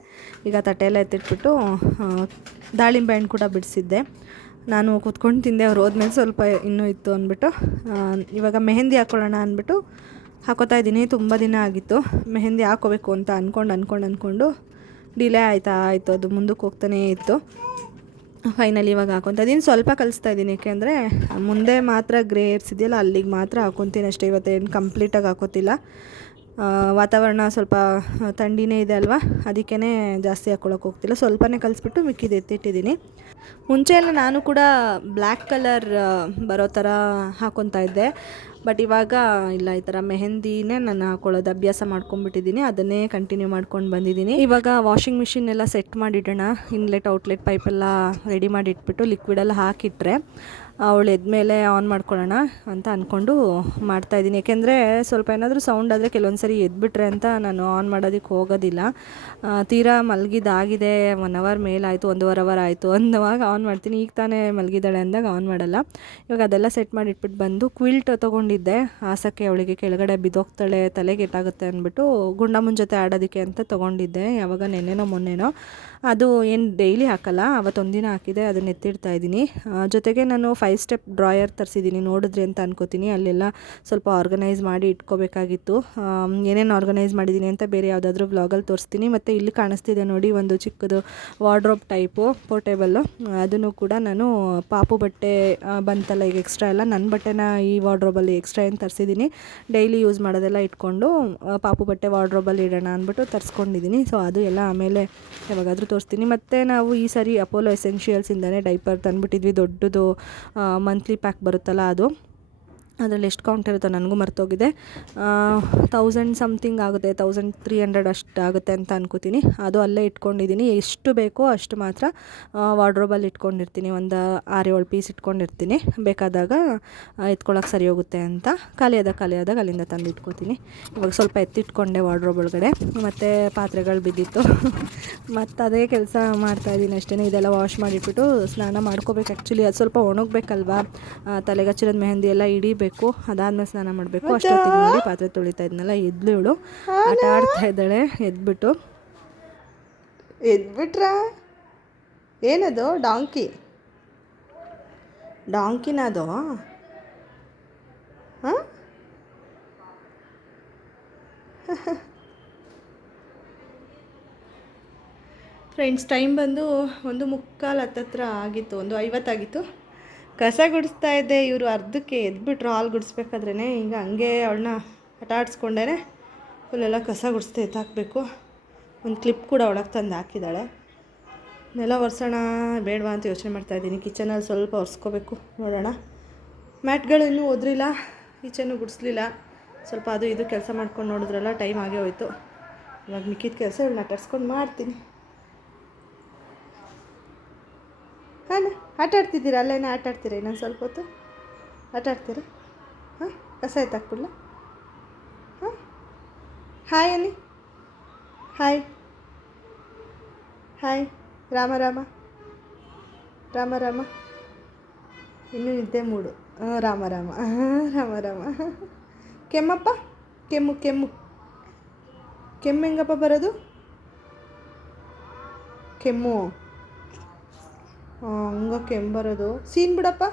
Speaker 1: ಈಗ ತಟ್ಟೆ ಎಲ್ಲ ಎತ್ತಿಟ್ಬಿಟ್ಟು ದಾಳಿಂಬೆ ಹಣ್ಣು ಕೂಡ ಬಿಡಿಸಿದ್ದೆ. ನಾನು ಕೂತ್ಕೊಂಡು ತಿಂದೆ, ಅವ್ರು ಹೋದ್ಮೇಲೆ ಸ್ವಲ್ಪ ಇನ್ನೂ ಇತ್ತು ಅಂದ್ಬಿಟ್ಟು. ಇವಾಗ ಮೆಹಂದಿ ಹಾಕ್ಕೊಳ್ಳೋಣ ಅಂದ್ಬಿಟ್ಟು ಹಾಕೋತಾ ಇದ್ದೀನಿ. ತುಂಬ ದಿನ ಆಗಿತ್ತು. ಮೆಹಂದಿ ಹಾಕೋಬೇಕು ಅಂತ ಅಂದ್ಕೊಂಡು ಅಂದ್ಕೊಂಡು ಅಂದ್ಕೊಂಡು ಡಿಲೇ ಆಯಿತಾ, ಆಯಿತು, ಅದು ಮುಂದಕ್ಕೆ ಹೋಗ್ತಾನೇ ಇತ್ತು. ಫೈನಲಿ ಇವಾಗ ಹಾಕೊತಾ ಇದ್ದೀನಿ ಸ್ವಲ್ಪ ಕಲಿಸ್ತಾ ಇದ್ದೀನಿ ಯಾಕೆಂದರೆ ಮುಂದೆ ಮಾತ್ರ ಗ್ರೇ ಏರ್ಸ್ ಇದೆಯಲ್ಲ, ಅಲ್ಲಿಗೆ ಮಾತ್ರ ಹಾಕೊತೀನಿ ಅಷ್ಟೇ. ಇವತ್ತೇನು ಕಂಪ್ಲೀಟಾಗಿ ಹಾಕೋತಿಲ್ಲ. ವಾತಾವರಣ ಸ್ವಲ್ಪ ಥಂಡಿನೇ ಇದೆ ಅಲ್ವಾ? ಅದಕ್ಕೇ ಜಾಸ್ತಿ ಹಾಕ್ಕೊಳಕ್ಕೆ ಹೋಗ್ತಿಲ್ಲ. ಸ್ವಲ್ಪನೇ ಕಲಿಸ್ಬಿಟ್ಟು ಮಿಕ್ಕಿದ ಎತ್ತಿಟ್ಟಿದ್ದೀನಿ. ಮುಂಚೆ ಎಲ್ಲ ನಾನು ಕೂಡ ಬ್ಲ್ಯಾಕ್ ಕಲರ್ ಬರೋ ಥರ ಹಾಕೊತಾ ಇದ್ದೆ. ಬಟ್ ಇವಾಗ ಇಲ್ಲ, ಈ ಥರ ಮೆಹಂದಿನೇ ನಾನು ಹಾಕೊಳ್ಳೋದು, ಅಭ್ಯಾಸ ಮಾಡ್ಕೊಂಡ್ಬಿಟ್ಟಿದ್ದೀನಿ. ಅದನ್ನೇ ಕಂಟಿನ್ಯೂ ಮಾಡ್ಕೊಂಡು ಬಂದಿದ್ದೀನಿ. ಇವಾಗ ವಾಷಿಂಗ್ ಮಿಷಿನ್ ಎಲ್ಲ ಸೆಟ್ ಮಾಡಿಡೋಣ. ಇನ್ಲೆಟ್ ಔಟ್ಲೆಟ್ ಪೈಪೆಲ್ಲ ರೆಡಿ ಮಾಡಿಟ್ಬಿಟ್ಟು ಲಿಕ್ವಿಡೆಲ್ಲ ಹಾಕಿಟ್ರೆ ಅವಳು ಎದ್ಮೇಲೆ ಆನ್ ಮಾಡ್ಕೊಳ್ಳೋಣ ಅಂತ ಅಂದ್ಕೊಂಡು ಮಾಡ್ತಾಯಿದ್ದೀನಿ ಏಕೆಂದರೆ ಸ್ವಲ್ಪ ಏನಾದರೂ ಸೌಂಡ್ ಆದರೆ ಕೆಲವೊಂದು ಸರಿ ಎದ್ಬಿಟ್ರೆ ಅಂತ ನಾನು ಆನ್ ಮಾಡೋದಕ್ಕೆ ಹೋಗೋದಿಲ್ಲ. ತೀರಾ ಮಲಗಿದಾಗಿದೆ ಒನ್ ಅವರ್ ಮೇಲಾಯಿತು, ಒಂದೂವರೆ ಅವರ್ ಆಯಿತು ಅಂದವಾಗ ಆನ್ ಮಾಡ್ತೀನಿ. ಈಗ ತಾನೇ ಮಲಗಿದ್ದಾಳೆ ಅಂದಾಗ ಆನ್ ಮಾಡಲ್ಲ. ಇವಾಗ ಅದೆಲ್ಲ ಸೆಟ್ ಮಾಡಿ ಇಟ್ಬಿಟ್ಟು ಬಂದು ಕ್ವಿಲ್ಟ್ ತೊಗೊಂಡಿದ್ದೆ. ಆಸಕ್ಕೆ ಅವಳಿಗೆ ಕೆಳಗಡೆ ಬಿದ್ದೋಗ್ತಾಳೆ, ತಲೆಗೆ ಏಟಾಗುತ್ತೆ ಅಂದ್ಬಿಟ್ಟು ಗುಂಡಮ್ಮನ ಜೊತೆ ಆಡೋದಕ್ಕೆ ಅಂತ ತೊಗೊಂಡಿದ್ದೆ. ಯಾವಾಗ ನೆನ್ನೆನೋ, ಮೊನ್ನೆನೋ. ಅದು ಏನು ಡೈಲಿ ಹಾಕಲ್ಲ ಅವತ್ತೊಂದಿನ ಹಾಕಿದೆ, ಅದನ್ನ ಎತ್ತಿಡ್ತಾ ಇದ್ದೀನಿ. ಜೊತೆಗೆ ನಾನು ಫೈವ್ ಸ್ಟೆಪ್ ಡ್ರಾಯರ್ ತರಿಸಿದ್ದೀನಿ, ನೋಡಿದ್ರಿ ಅಂತ ಅನ್ಕೋತೀನಿ. ಅಲ್ಲೆಲ್ಲ ಸ್ವಲ್ಪ ಆರ್ಗನೈಸ್ ಮಾಡಿ ಇಟ್ಕೋಬೇಕಾಗಿತ್ತು. ಏನೇನು ಆರ್ಗನೈಸ್ ಮಾಡಿದ್ದೀನಿ ಅಂತ ಬೇರೆ ಯಾವುದಾದ್ರೂ ವ್ಲಾಗಲ್ಲಿ ತೋರಿಸ್ತೀನಿ. ಮತ್ತು ಇಲ್ಲಿ ಕಾಣಿಸ್ತಿದೆ ನೋಡಿ ಒಂದು ಚಿಕ್ಕದು ವಾರ್ಡ್ರೋಬ್ ಟೈಪು ಪೋರ್ಟೇಬಲ್ಲು ಅದನ್ನು ಕೂಡ ನಾನು ಪಾಪು ಬಟ್ಟೆ ಬಂತಲ್ಲ ಈಗ ಎಕ್ಸ್ಟ್ರಾ ಎಲ್ಲ. ನನ್ನ ಬಟ್ಟೆನ ಈ ವಾರ್ಡ್ರೋಬಲ್ಲಿ ಎಕ್ಸ್ಟ್ರಾ ಏನು ತರಿಸಿದ್ದೀನಿ? ಡೈಲಿ ಯೂಸ್ ಮಾಡೋದೆಲ್ಲ ಇಟ್ಕೊಂಡು ಪಾಪು ಬಟ್ಟೆ ವಾರ್ಡ್ರೋಬಲ್ಲಿ ಇಡೋಣ ಅಂದ್ಬಿಟ್ಟು ತರಿಸ್ಕೊಂಡಿದ್ದೀನಿ. ಸೊ ಅದು ಎಲ್ಲ ಆಮೇಲೆ ಯಾವಾಗಾದರೂ ತೋರಿಸ್ತೀನಿ. ಮತ್ತು ನಾವು ಈ ಸರಿ ಅಪೋಲೋ ಎಸೆನ್ಷಿಯಲ್ಸಿಂದನೇ ಡೈಪರ್ ತಂದುಬಿಟ್ಟಿದ್ವಿ. ದೊಡ್ಡದು ಮಂತ್ಲಿ ಪ್ಯಾಕ್ ಬರುತ್ತಲ್ಲ ಅದು. ಅದರಲ್ಲಿ ಎಷ್ಟು ಕೌಂಟ್ ಇರುತ್ತೋ ನನಗೂ ಮರ್ತೋಗಿದೆ. ತೌಸಂಡ್ ಸಮಥಿಂಗ್ ಆಗುತ್ತೆ ತೌಸಂಡ್ ತ್ರೀ ಹಂಡ್ರೆಡ್ ಅಷ್ಟು ಆಗುತ್ತೆ ಅಂತ ಅನ್ಕೋತೀನಿ. ಅದು ಅಲ್ಲೇ ಇಟ್ಕೊಂಡಿದ್ದೀನಿ. ಎಷ್ಟು ಬೇಕೋ ಅಷ್ಟು ಮಾತ್ರ ವಾರ್ಡ್ರೋಬಲ್ಲಿ ಇಟ್ಕೊಂಡಿರ್ತೀನಿ. ಒಂದು ಆರು ಏಳು ಪೀಸ್ ಇಟ್ಕೊಂಡಿರ್ತೀನಿ. ಬೇಕಾದಾಗ ಎತ್ಕೊಳ್ಳೋಕೆ ಸರಿ ಹೋಗುತ್ತೆ ಅಂತ ಖಾಲಿಯಾದಾಗ ಖಾಲಿಯಾದಾಗ ಅಲ್ಲಿಂದ ತಂದು ಇಟ್ಕೋತೀನಿ. ಇವಾಗ ಸ್ವಲ್ಪ ಎತ್ತಿಟ್ಕೊಂಡೆ ವಾರ್ಡ್ರೋಬ್ ಒಳಗಡೆ. ಮತ್ತು ಪಾತ್ರೆಗಳು ಬಿದ್ದಿತ್ತು. ಮತ್ತು ಅದೇ ಕೆಲಸ ಮಾಡ್ತಾಯಿದ್ದೀನಿ ಅಷ್ಟೇ ಇದೆಲ್ಲ ವಾಶ್ ಮಾಡಿಟ್ಬಿಟ್ಟು ಸ್ನಾನ ಮಾಡ್ಕೋಬೇಕು ಆ್ಯಕ್ಚುಲಿ ಅದು ಸ್ವಲ್ಪ ಒಣಗಬೇಕಲ್ವಾ? ತಲೆಗಚ್ಚಿರೋದು ಮೆಹಂದಿ ಎಲ್ಲ ಹಿಡಿಬೇಕು ಅದಾದ್ಮೇಲೆ ಸ್ನಾನ ಮಾಡಬೇಕು. ಅಷ್ಟೊತ್ತಿಗೆ ನೋಡಿ ಪಾತ್ರೆ ತೊಳಿತಾ ಇದ್ನಲ್ಲ ಎದ್ಲು ಇವಳು. ಆಟ ಆಡ್ತಾ ಇದ್ದಾಳೆ ಎದ್ಬಿಟ್ಟು. ಎದ್ಬಿಟ್ರ? ಏನದು? ಡಾಂಕಿ? ಡಾಂಕಿನ ಅದು ಹಾಂ? ಫ್ರೆಂಡ್ಸ್ ಟೈಮ್ ಬಂದು ಒಂದು ಮುಕ್ಕಾಲು ಹತ್ತತ್ರ ಆಗಿತ್ತು ಒಂದು ಐವತ್ತಾಗಿತ್ತು. ಕಸ ಗುಡಿಸ್ತಾ ಇದ್ದೆ. ಇವರು ಅರ್ಧಕ್ಕೆ ಎದ್ಬಿಟ್ರು ಹಾಲು ಗುಡಿಸ್ಬೇಕಾದ್ರೇ ಈಗ ಹಂಗೆ ಅವಳನ್ನ ಆಟ ಆಡಿಸ್ಕೊಂಡೇ ಫುಲ್ಲೆಲ್ಲ ಕಸ ಗುಡಿಸ್ತಾ ಎತ್ತಾಕಬೇಕು ಒಂದು ಕ್ಲಿಪ್ ಕೂಡ ಒಳಗೆ ತಂದು ಹಾಕಿದ್ದಾಳೆ. ನೆಲ ಒರೆಸೋಣ, ಬೇಡವಾ ಅಂತ ಯೋಚನೆ ಮಾಡ್ತಾಯಿದ್ದೀನಿ ಕಿಚನಲ್ಲಿ ಸ್ವಲ್ಪ ಒರೆಸ್ಕೋಬೇಕು. ನೋಡೋಣ. ಮ್ಯಾಟ್ಗಳು ಇನ್ನೂ ಒದ್ರಿಲ್ಲ. ಈಚೆನೂ ಗುಡಿಸ್ಲಿಲ್ಲ. ಸ್ವಲ್ಪ ಅದು ಇದು ಕೆಲಸ ಮಾಡ್ಕೊಂಡು ನೋಡಿದ್ರಲ್ಲ, ಟೈಮ್ ಆಗೇ ಹೋಯಿತು. ಇವಾಗ ಮಿಕ್ಕಿದ ಕೆಲಸ ಇವಳನ್ನ ತರ್ಸ್ಕೊಂಡು ಮಾಡ್ತೀನಿ. ಹಾಂ, ಆಟ ಆಡ್ತಿದ್ದೀರಾ? ಅಲ್ಲೇನ ಆಟ ಆಡ್ತೀರಾ? ಇನ್ನೊಂದು ಸ್ವಲ್ಪ ಹೊತ್ತು? ಆಟ ಆಡ್ತೀರಾ? ಹಾಂ, ಕಸ ಎತ್ತಾಕ್ಬಿಡ್ಲ ಹಾಂ, ಹಾಯ್ ಅನಿ ಹಾಯ್. ಹಾಯ್, ರಾಮ ರಾಮ. ರಾಮ ರಾಮ. ಇನ್ನೂ ನಿದ್ದೆ ಮೂಡು. ರಾಮ ರಾಮ. ರಾಮ ರಾಮ. ಕೆಮ್ಮಪ್ಪ? ಕೆಮ್ಮು ಕೆಮ್ಮು. ಕೆಮ್ಮು ಹೆಂಗಪ್ಪ ಬರೋದು? ಕೆಮ್ಮು. ಹಂಗ ಕೆಮ್ಮು ಬರೋದು ಸೀನ್ ಬಿಡಪ್ಪ.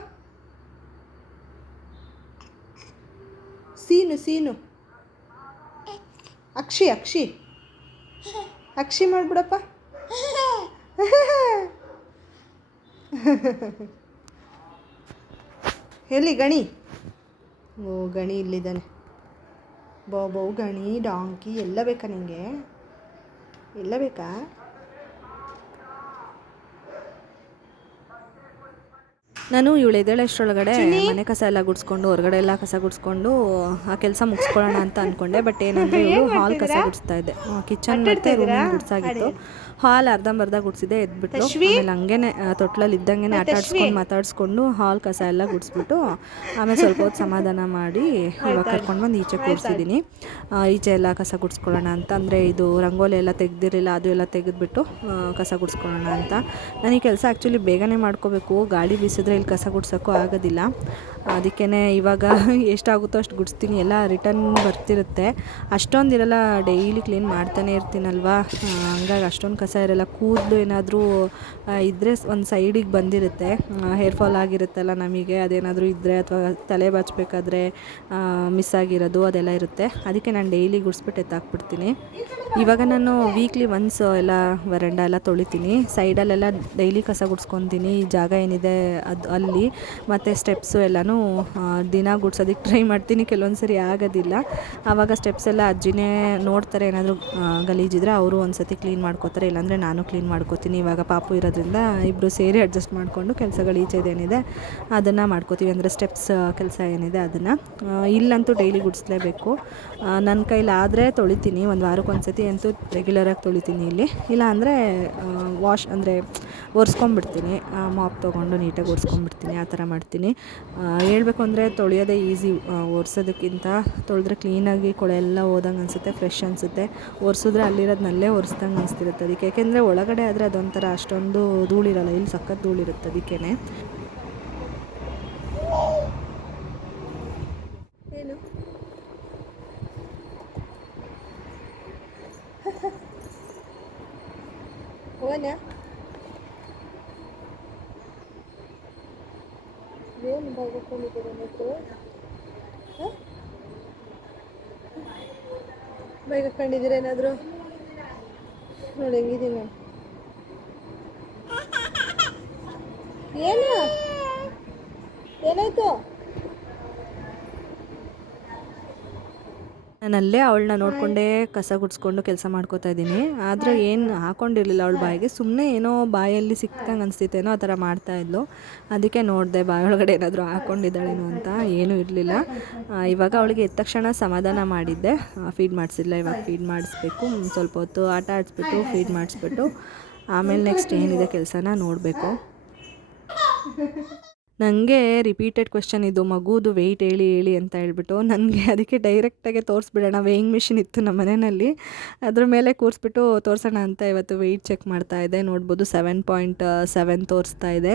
Speaker 1: ಸೀನು ಸೀನು. ಅಕ್ಷಿ ಅಕ್ಷಿ. ಅಕ್ಷಿ ಮಾಡಿಬಿಡಪ್ಪ. ಎಲ್ಲಿ ಗಣಿ? ಓ, ಗಣಿ ಇಲ್ಲಿದ್ದಾನೆ. ಬಾಬೋ ಗಣಿ, ಡಾಂಕಿ, ಎಲ್ಲ ಬೇಕಾ ನಿಮಗೆ ಎಲ್ಲ ಬೇಕಾ? ನಾನು ಇವಳು ಎದ್ದೇಳಷ್ಟರೊಳಗಡೆ ಮನೆ ಕಸ ಎಲ್ಲ ಗುಡಿಸ್ಕೊಂಡು ಹೊರಗಡೆ ಎಲ್ಲ ಕಸ ಗುಡಿಸ್ಕೊಂಡು ಆ ಕೆಲಸ ಮುಗಿಸ್ಕೊಳ್ಳೋಣ ಅಂತ ಅಂದ್ಕೊಂಡೆ ಬಟ್ ಏನಂದ್ರೆ ಇವಳು ಹಾಲ್ ಕಸ ಗುಡಿಸ್ತಾ ಇದ್ದೆ. ಕಿಚನ್ ಮತ್ತೆ ರೂಮ್ ಗುಡ್ಸಾಗಿತ್ತು. ಹಾಲ್ ಅರ್ಧಂಬರ್ಧ ಗುಡಿಸಿದೆ ಎದ್ಬಿಟ್ಟು. ಆಮೇಲೆ ಹಂಗೇನೆ ತೊಟ್ಲಲ್ಲಿ ಇದ್ದಂಗೆ ಆಟ ಆಡ್ಸ್ಕೊಂಡು ಮಾತಾಡಿಸ್ಕೊಂಡು ಹಾಲ್ ಕಸ ಎಲ್ಲ ಗುಡಿಸ್ಬಿಟ್ಟು ಆಮೇಲೆ ಸ್ವಲ್ಪ ಹೊತ್ತು ಸಮಾಧಾನ ಮಾಡಿ ಇವಾಗ ಕರ್ಕೊಂಡು ಬಂದು ಈಚೆ ಕೂರಿಸಿದ್ದೀನಿ. ಈಚೆ ಎಲ್ಲ ಕಸ ಗುಡಿಸ್ಕೊಳ್ಳೋಣ ಅಂತ. ಅಂದರೆ ಇದು ರಂಗೋಲಿ ಎಲ್ಲ ತೆಗ್ದಿರಲಿಲ್ಲ ಅದು ಎಲ್ಲ ತೆಗೆದ್ಬಿಟ್ಟು ಕಸ ಗುಡಿಸ್ಕೊಳ್ಳೋಣ ಅಂತ. ನನಗೆ ಕೆಲಸ ಆ್ಯಕ್ಚುಲಿ ಬೇಗನೆ ಮಾಡ್ಕೋಬೇಕು. ಗಾಳಿ ಬೀಸಿದ್ರೆ ಇಲ್ಲಿ ಕಸ ಗುಡ್ಸೋಕ್ಕೂ ಆಗೋದಿಲ್ಲ. ಅದಕ್ಕೇ ಇವಾಗ ಎಷ್ಟಾಗುತ್ತೋ ಅಷ್ಟು ಗುಡಿಸ್ತೀನಿ. ಎಲ್ಲ ರಿಟರ್ನ್ ಬರ್ತಿರುತ್ತೆ. ಅಷ್ಟೊಂದು ಇರೋಲ್ಲ, ಡೈಲಿ ಕ್ಲೀನ್ ಮಾಡ್ತಾನೆ ಇರ್ತೀನಲ್ವಾ? ಹಂಗಾಗಿ ಅಷ್ಟೊಂದು ಕಸ ಇರಲ್ಲ. ಕೂದಲು ಏನಾದರೂ ಇದ್ದರೆ ಒಂದು ಸೈಡಿಗೆ ಬಂದಿರುತ್ತೆ. ಹೇರ್ ಫಾಲ್ ಆಗಿರುತ್ತಲ್ಲ ನಮಗೆ, ಅದೇನಾದರೂ ಇದ್ದರೆ ಅಥವಾ ತಲೆ ಬಾಚಬೇಕಾದ್ರೆ ಮಿಸ್ ಆಗಿರೋದು ಅದೆಲ್ಲ ಇರುತ್ತೆ. ಅದಕ್ಕೆ ನಾನು ಡೈಲಿ ಗುಡಿಸ್ಬಿಟ್ಟು ಎತ್ತಾಕ್ಬಿಡ್ತೀನಿ. ಇವಾಗ ನಾನು ವೀಕ್ಲಿ ಒನ್ಸ್ ಎಲ್ಲ, ವರಂಡ ಎಲ್ಲ ತೊಳಿತೀನಿ. ಸೈಡಲ್ಲೆಲ್ಲ ಡೈಲಿ ಕಸ ಗುಡಿಸ್ಕೊತೀನಿ. ಜಾಗ ಏನಿದೆ ಅದು ಅಲ್ಲಿ ಮತ್ತು ಸ್ಟೆಪ್ಸು ಎಲ್ಲನೂ ದಿನ ಗುಡ್ಸೋದಕ್ಕೆ ಟ್ರೈ ಮಾಡ್ತೀನಿ. ಕೆಲವೊಂದು ಸರಿ ಆಗೋದಿಲ್ಲ. ಆವಾಗ ಸ್ಟೆಪ್ಸ್ ಎಲ್ಲ ಅಜ್ಜಿನೇ ನೋಡ್ತಾರೆ. ಏನಾದರೂ ಗಲೀಜಿದ್ರೆ ಅವರು ಒಂದು ಸತಿ ಕ್ಲೀನ್ ಮಾಡ್ಕೋತಾರೆ. ಇಲ್ಲಾಂದರೆ ನಾನು ಕ್ಲೀನ್ ಮಾಡ್ಕೋತೀನಿ. ಇವಾಗ ಪಾಪು ಇರೋದ್ರಿಂದ ಇಬ್ಬರು ಸೇರಿ ಅಡ್ಜಸ್ಟ್ ಮಾಡಿಕೊಂಡು ಕೆಲಸಗಳು ಈಚೆದೇನಿದೆ ಅದನ್ನು ಮಾಡ್ಕೋತೀವಿ. ಅಂದರೆ ಸ್ಟೆಪ್ಸ್ ಕೆಲಸ ಏನಿದೆ ಅದನ್ನು. ಇಲ್ಲಂತೂ ಡೈಲಿ ಗುಡಿಸ್ಲೇಬೇಕು. ನನ್ನ ಕೈಲಾದರೆ ತೊಳಿತೀನಿ. ಒಂದು ವಾರಕ್ಕೆ ಒಂದು ಸತಿ ಅಂತೂ ರೆಗ್ಯುಲರಾಗಿ ತೊಳಿತೀನಿ ಇಲ್ಲಿ. ಇಲ್ಲ ಅಂದರೆ ವಾಶ್ ಅಂದರೆ ಒರೆಸ್ಕೊಂಬಿಡ್ತೀನಿ ಮಾಪ್ ತೊಗೊಂಡು ನೀಟಾಗಿ ಒರೆಸ್ಕೊಂಬಿಡ್ತೀನಿ ಆ ಥರ ಮಾಡ್ತೀನಿ. ಹೇಳಬೇಕು ಅಂದರೆ ತೊಳೆಯೋದೇ ಈಸಿ ಒರೆಸೋದಕ್ಕಿಂತ ತೊಳೆದ್ರೆ ಕ್ಲೀನಾಗಿ ಕೊಳೆ ಎಲ್ಲ ಹೋದಂಗೆ ಅನಿಸುತ್ತೆ ಫ್ರೆಶ್ ಅನಿಸುತ್ತೆ. ಒರೆಸಿದ್ರೆ ಅಲ್ಲಿರೋದನ್ನಲ್ಲೇ ಒರೆಸ್ದಂಗೆ ಅನಿಸ್ತಿರುತ್ತೆ ಅದಕ್ಕೆ. ಯಾಕೆಂದರೆ ಒಳಗಡೆ ಆದರೆ ಅದೊಂಥರ ಅಷ್ಟೊಂದು ಧೂಳಿರಲ್ಲ, ಇಲ್ಲಿ ಸಖತ್ ಧೂಳಿರುತ್ತೆ ಅದಕ್ಕೇ ಏನು ಹೋಗ್ಯಾ ಬಾಗಿಕೊಂಡಿದ್ದೀರ ಏನಾದರೂ ಬೇಗ ಕಂಡಿದ್ದೀರ ಏನಾದರೂ? ನೋಡಿ ಹೆಂಗಿದ್ದೀನಿ. ಏನು? ಏನಾಯ್ತು? ನಾನು ಅಲ್ಲೇ ಅವಳನ್ನ ನೋಡಿಕೊಂಡೇ ಕಸ ಗುಡಿಸ್ಕೊಂಡು ಕೆಲಸ ಮಾಡ್ಕೋತಾ ಇದ್ದೀನಿ. ಆದರೆ ಏನು ಹಾಕೊಂಡಿರಲಿಲ್ಲ ಅವಳ ಬಾಯಿಗೆ. ಸುಮ್ಮನೆ ಏನೋ ಬಾಯಲ್ಲಿ ಸಿಕ್ಕಂಗೆ ಅನಿಸ್ತಿತ್ತೇನೋ ಆ ಥರ ಮಾಡ್ತಾ ಇದ್ಲು. ಅದಕ್ಕೆ ನೋಡಿದೆ ಬಾಯೊಳಗಡೆ ಏನಾದರೂ ಹಾಕೊಂಡಿದ್ದಾಳೇನೋ ಅಂತ. ಏನೂ ಇರಲಿಲ್ಲ. ಇವಾಗ ಅವಳಿಗೆ ಎದ್ದ ತಕ್ಷಣ ಸಮಾಧಾನ ಮಾಡಿದ್ದೆ. ಫೀಡ್ ಮಾಡಿಸಿಲ್ಲ ಇವಾಗ ಫೀಡ್ ಮಾಡಿಸ್ಬೇಕು. ಸ್ವಲ್ಪ ಹೊತ್ತು ಆಟ ಆಡಿಸ್ಬಿಟ್ಟು ಫೀಡ್ ಮಾಡಿಸ್ಬಿಟ್ಟು. ಆಮೇಲೆ ನೆಕ್ಸ್ಟ್ ಏನಿದೆ ಕೆಲಸನ ನೋಡಬೇಕು. ನನಗೆ ರಿಪೀಟೆಡ್ ಕ್ವೆಶನ್ ಇದು, ಮಗುದು ವೆಯ್ಟ್ ಹೇಳಿ ಹೇಳಿ ಅಂತ ಹೇಳ್ಬಿಟ್ಟು ನನಗೆ ಅದಕ್ಕೆ ಡೈರೆಕ್ಟಾಗಿ ತೋರಿಸ್ಬಿಡೋಣ ವೇಯಿಂಗ್ ಮಿಷಿನ್ ಇತ್ತು ನಮ್ಮ ಮನೆಯಲ್ಲಿ. ಅದ್ರ ಮೇಲೆ ಕೂರಿಸ್ಬಿಟ್ಟು ತೋರಿಸೋಣ ಅಂತ ಇವತ್ತು ವೆಯ್ಟ್ ಚೆಕ್ ಮಾಡ್ತಾ ಇದೆ ನೋಡ್ಬೋದು ಸೆವೆನ್ ಪಾಯಿಂಟ್ ಸೆವೆನ್ ತೋರಿಸ್ತಾ ಇದೆ.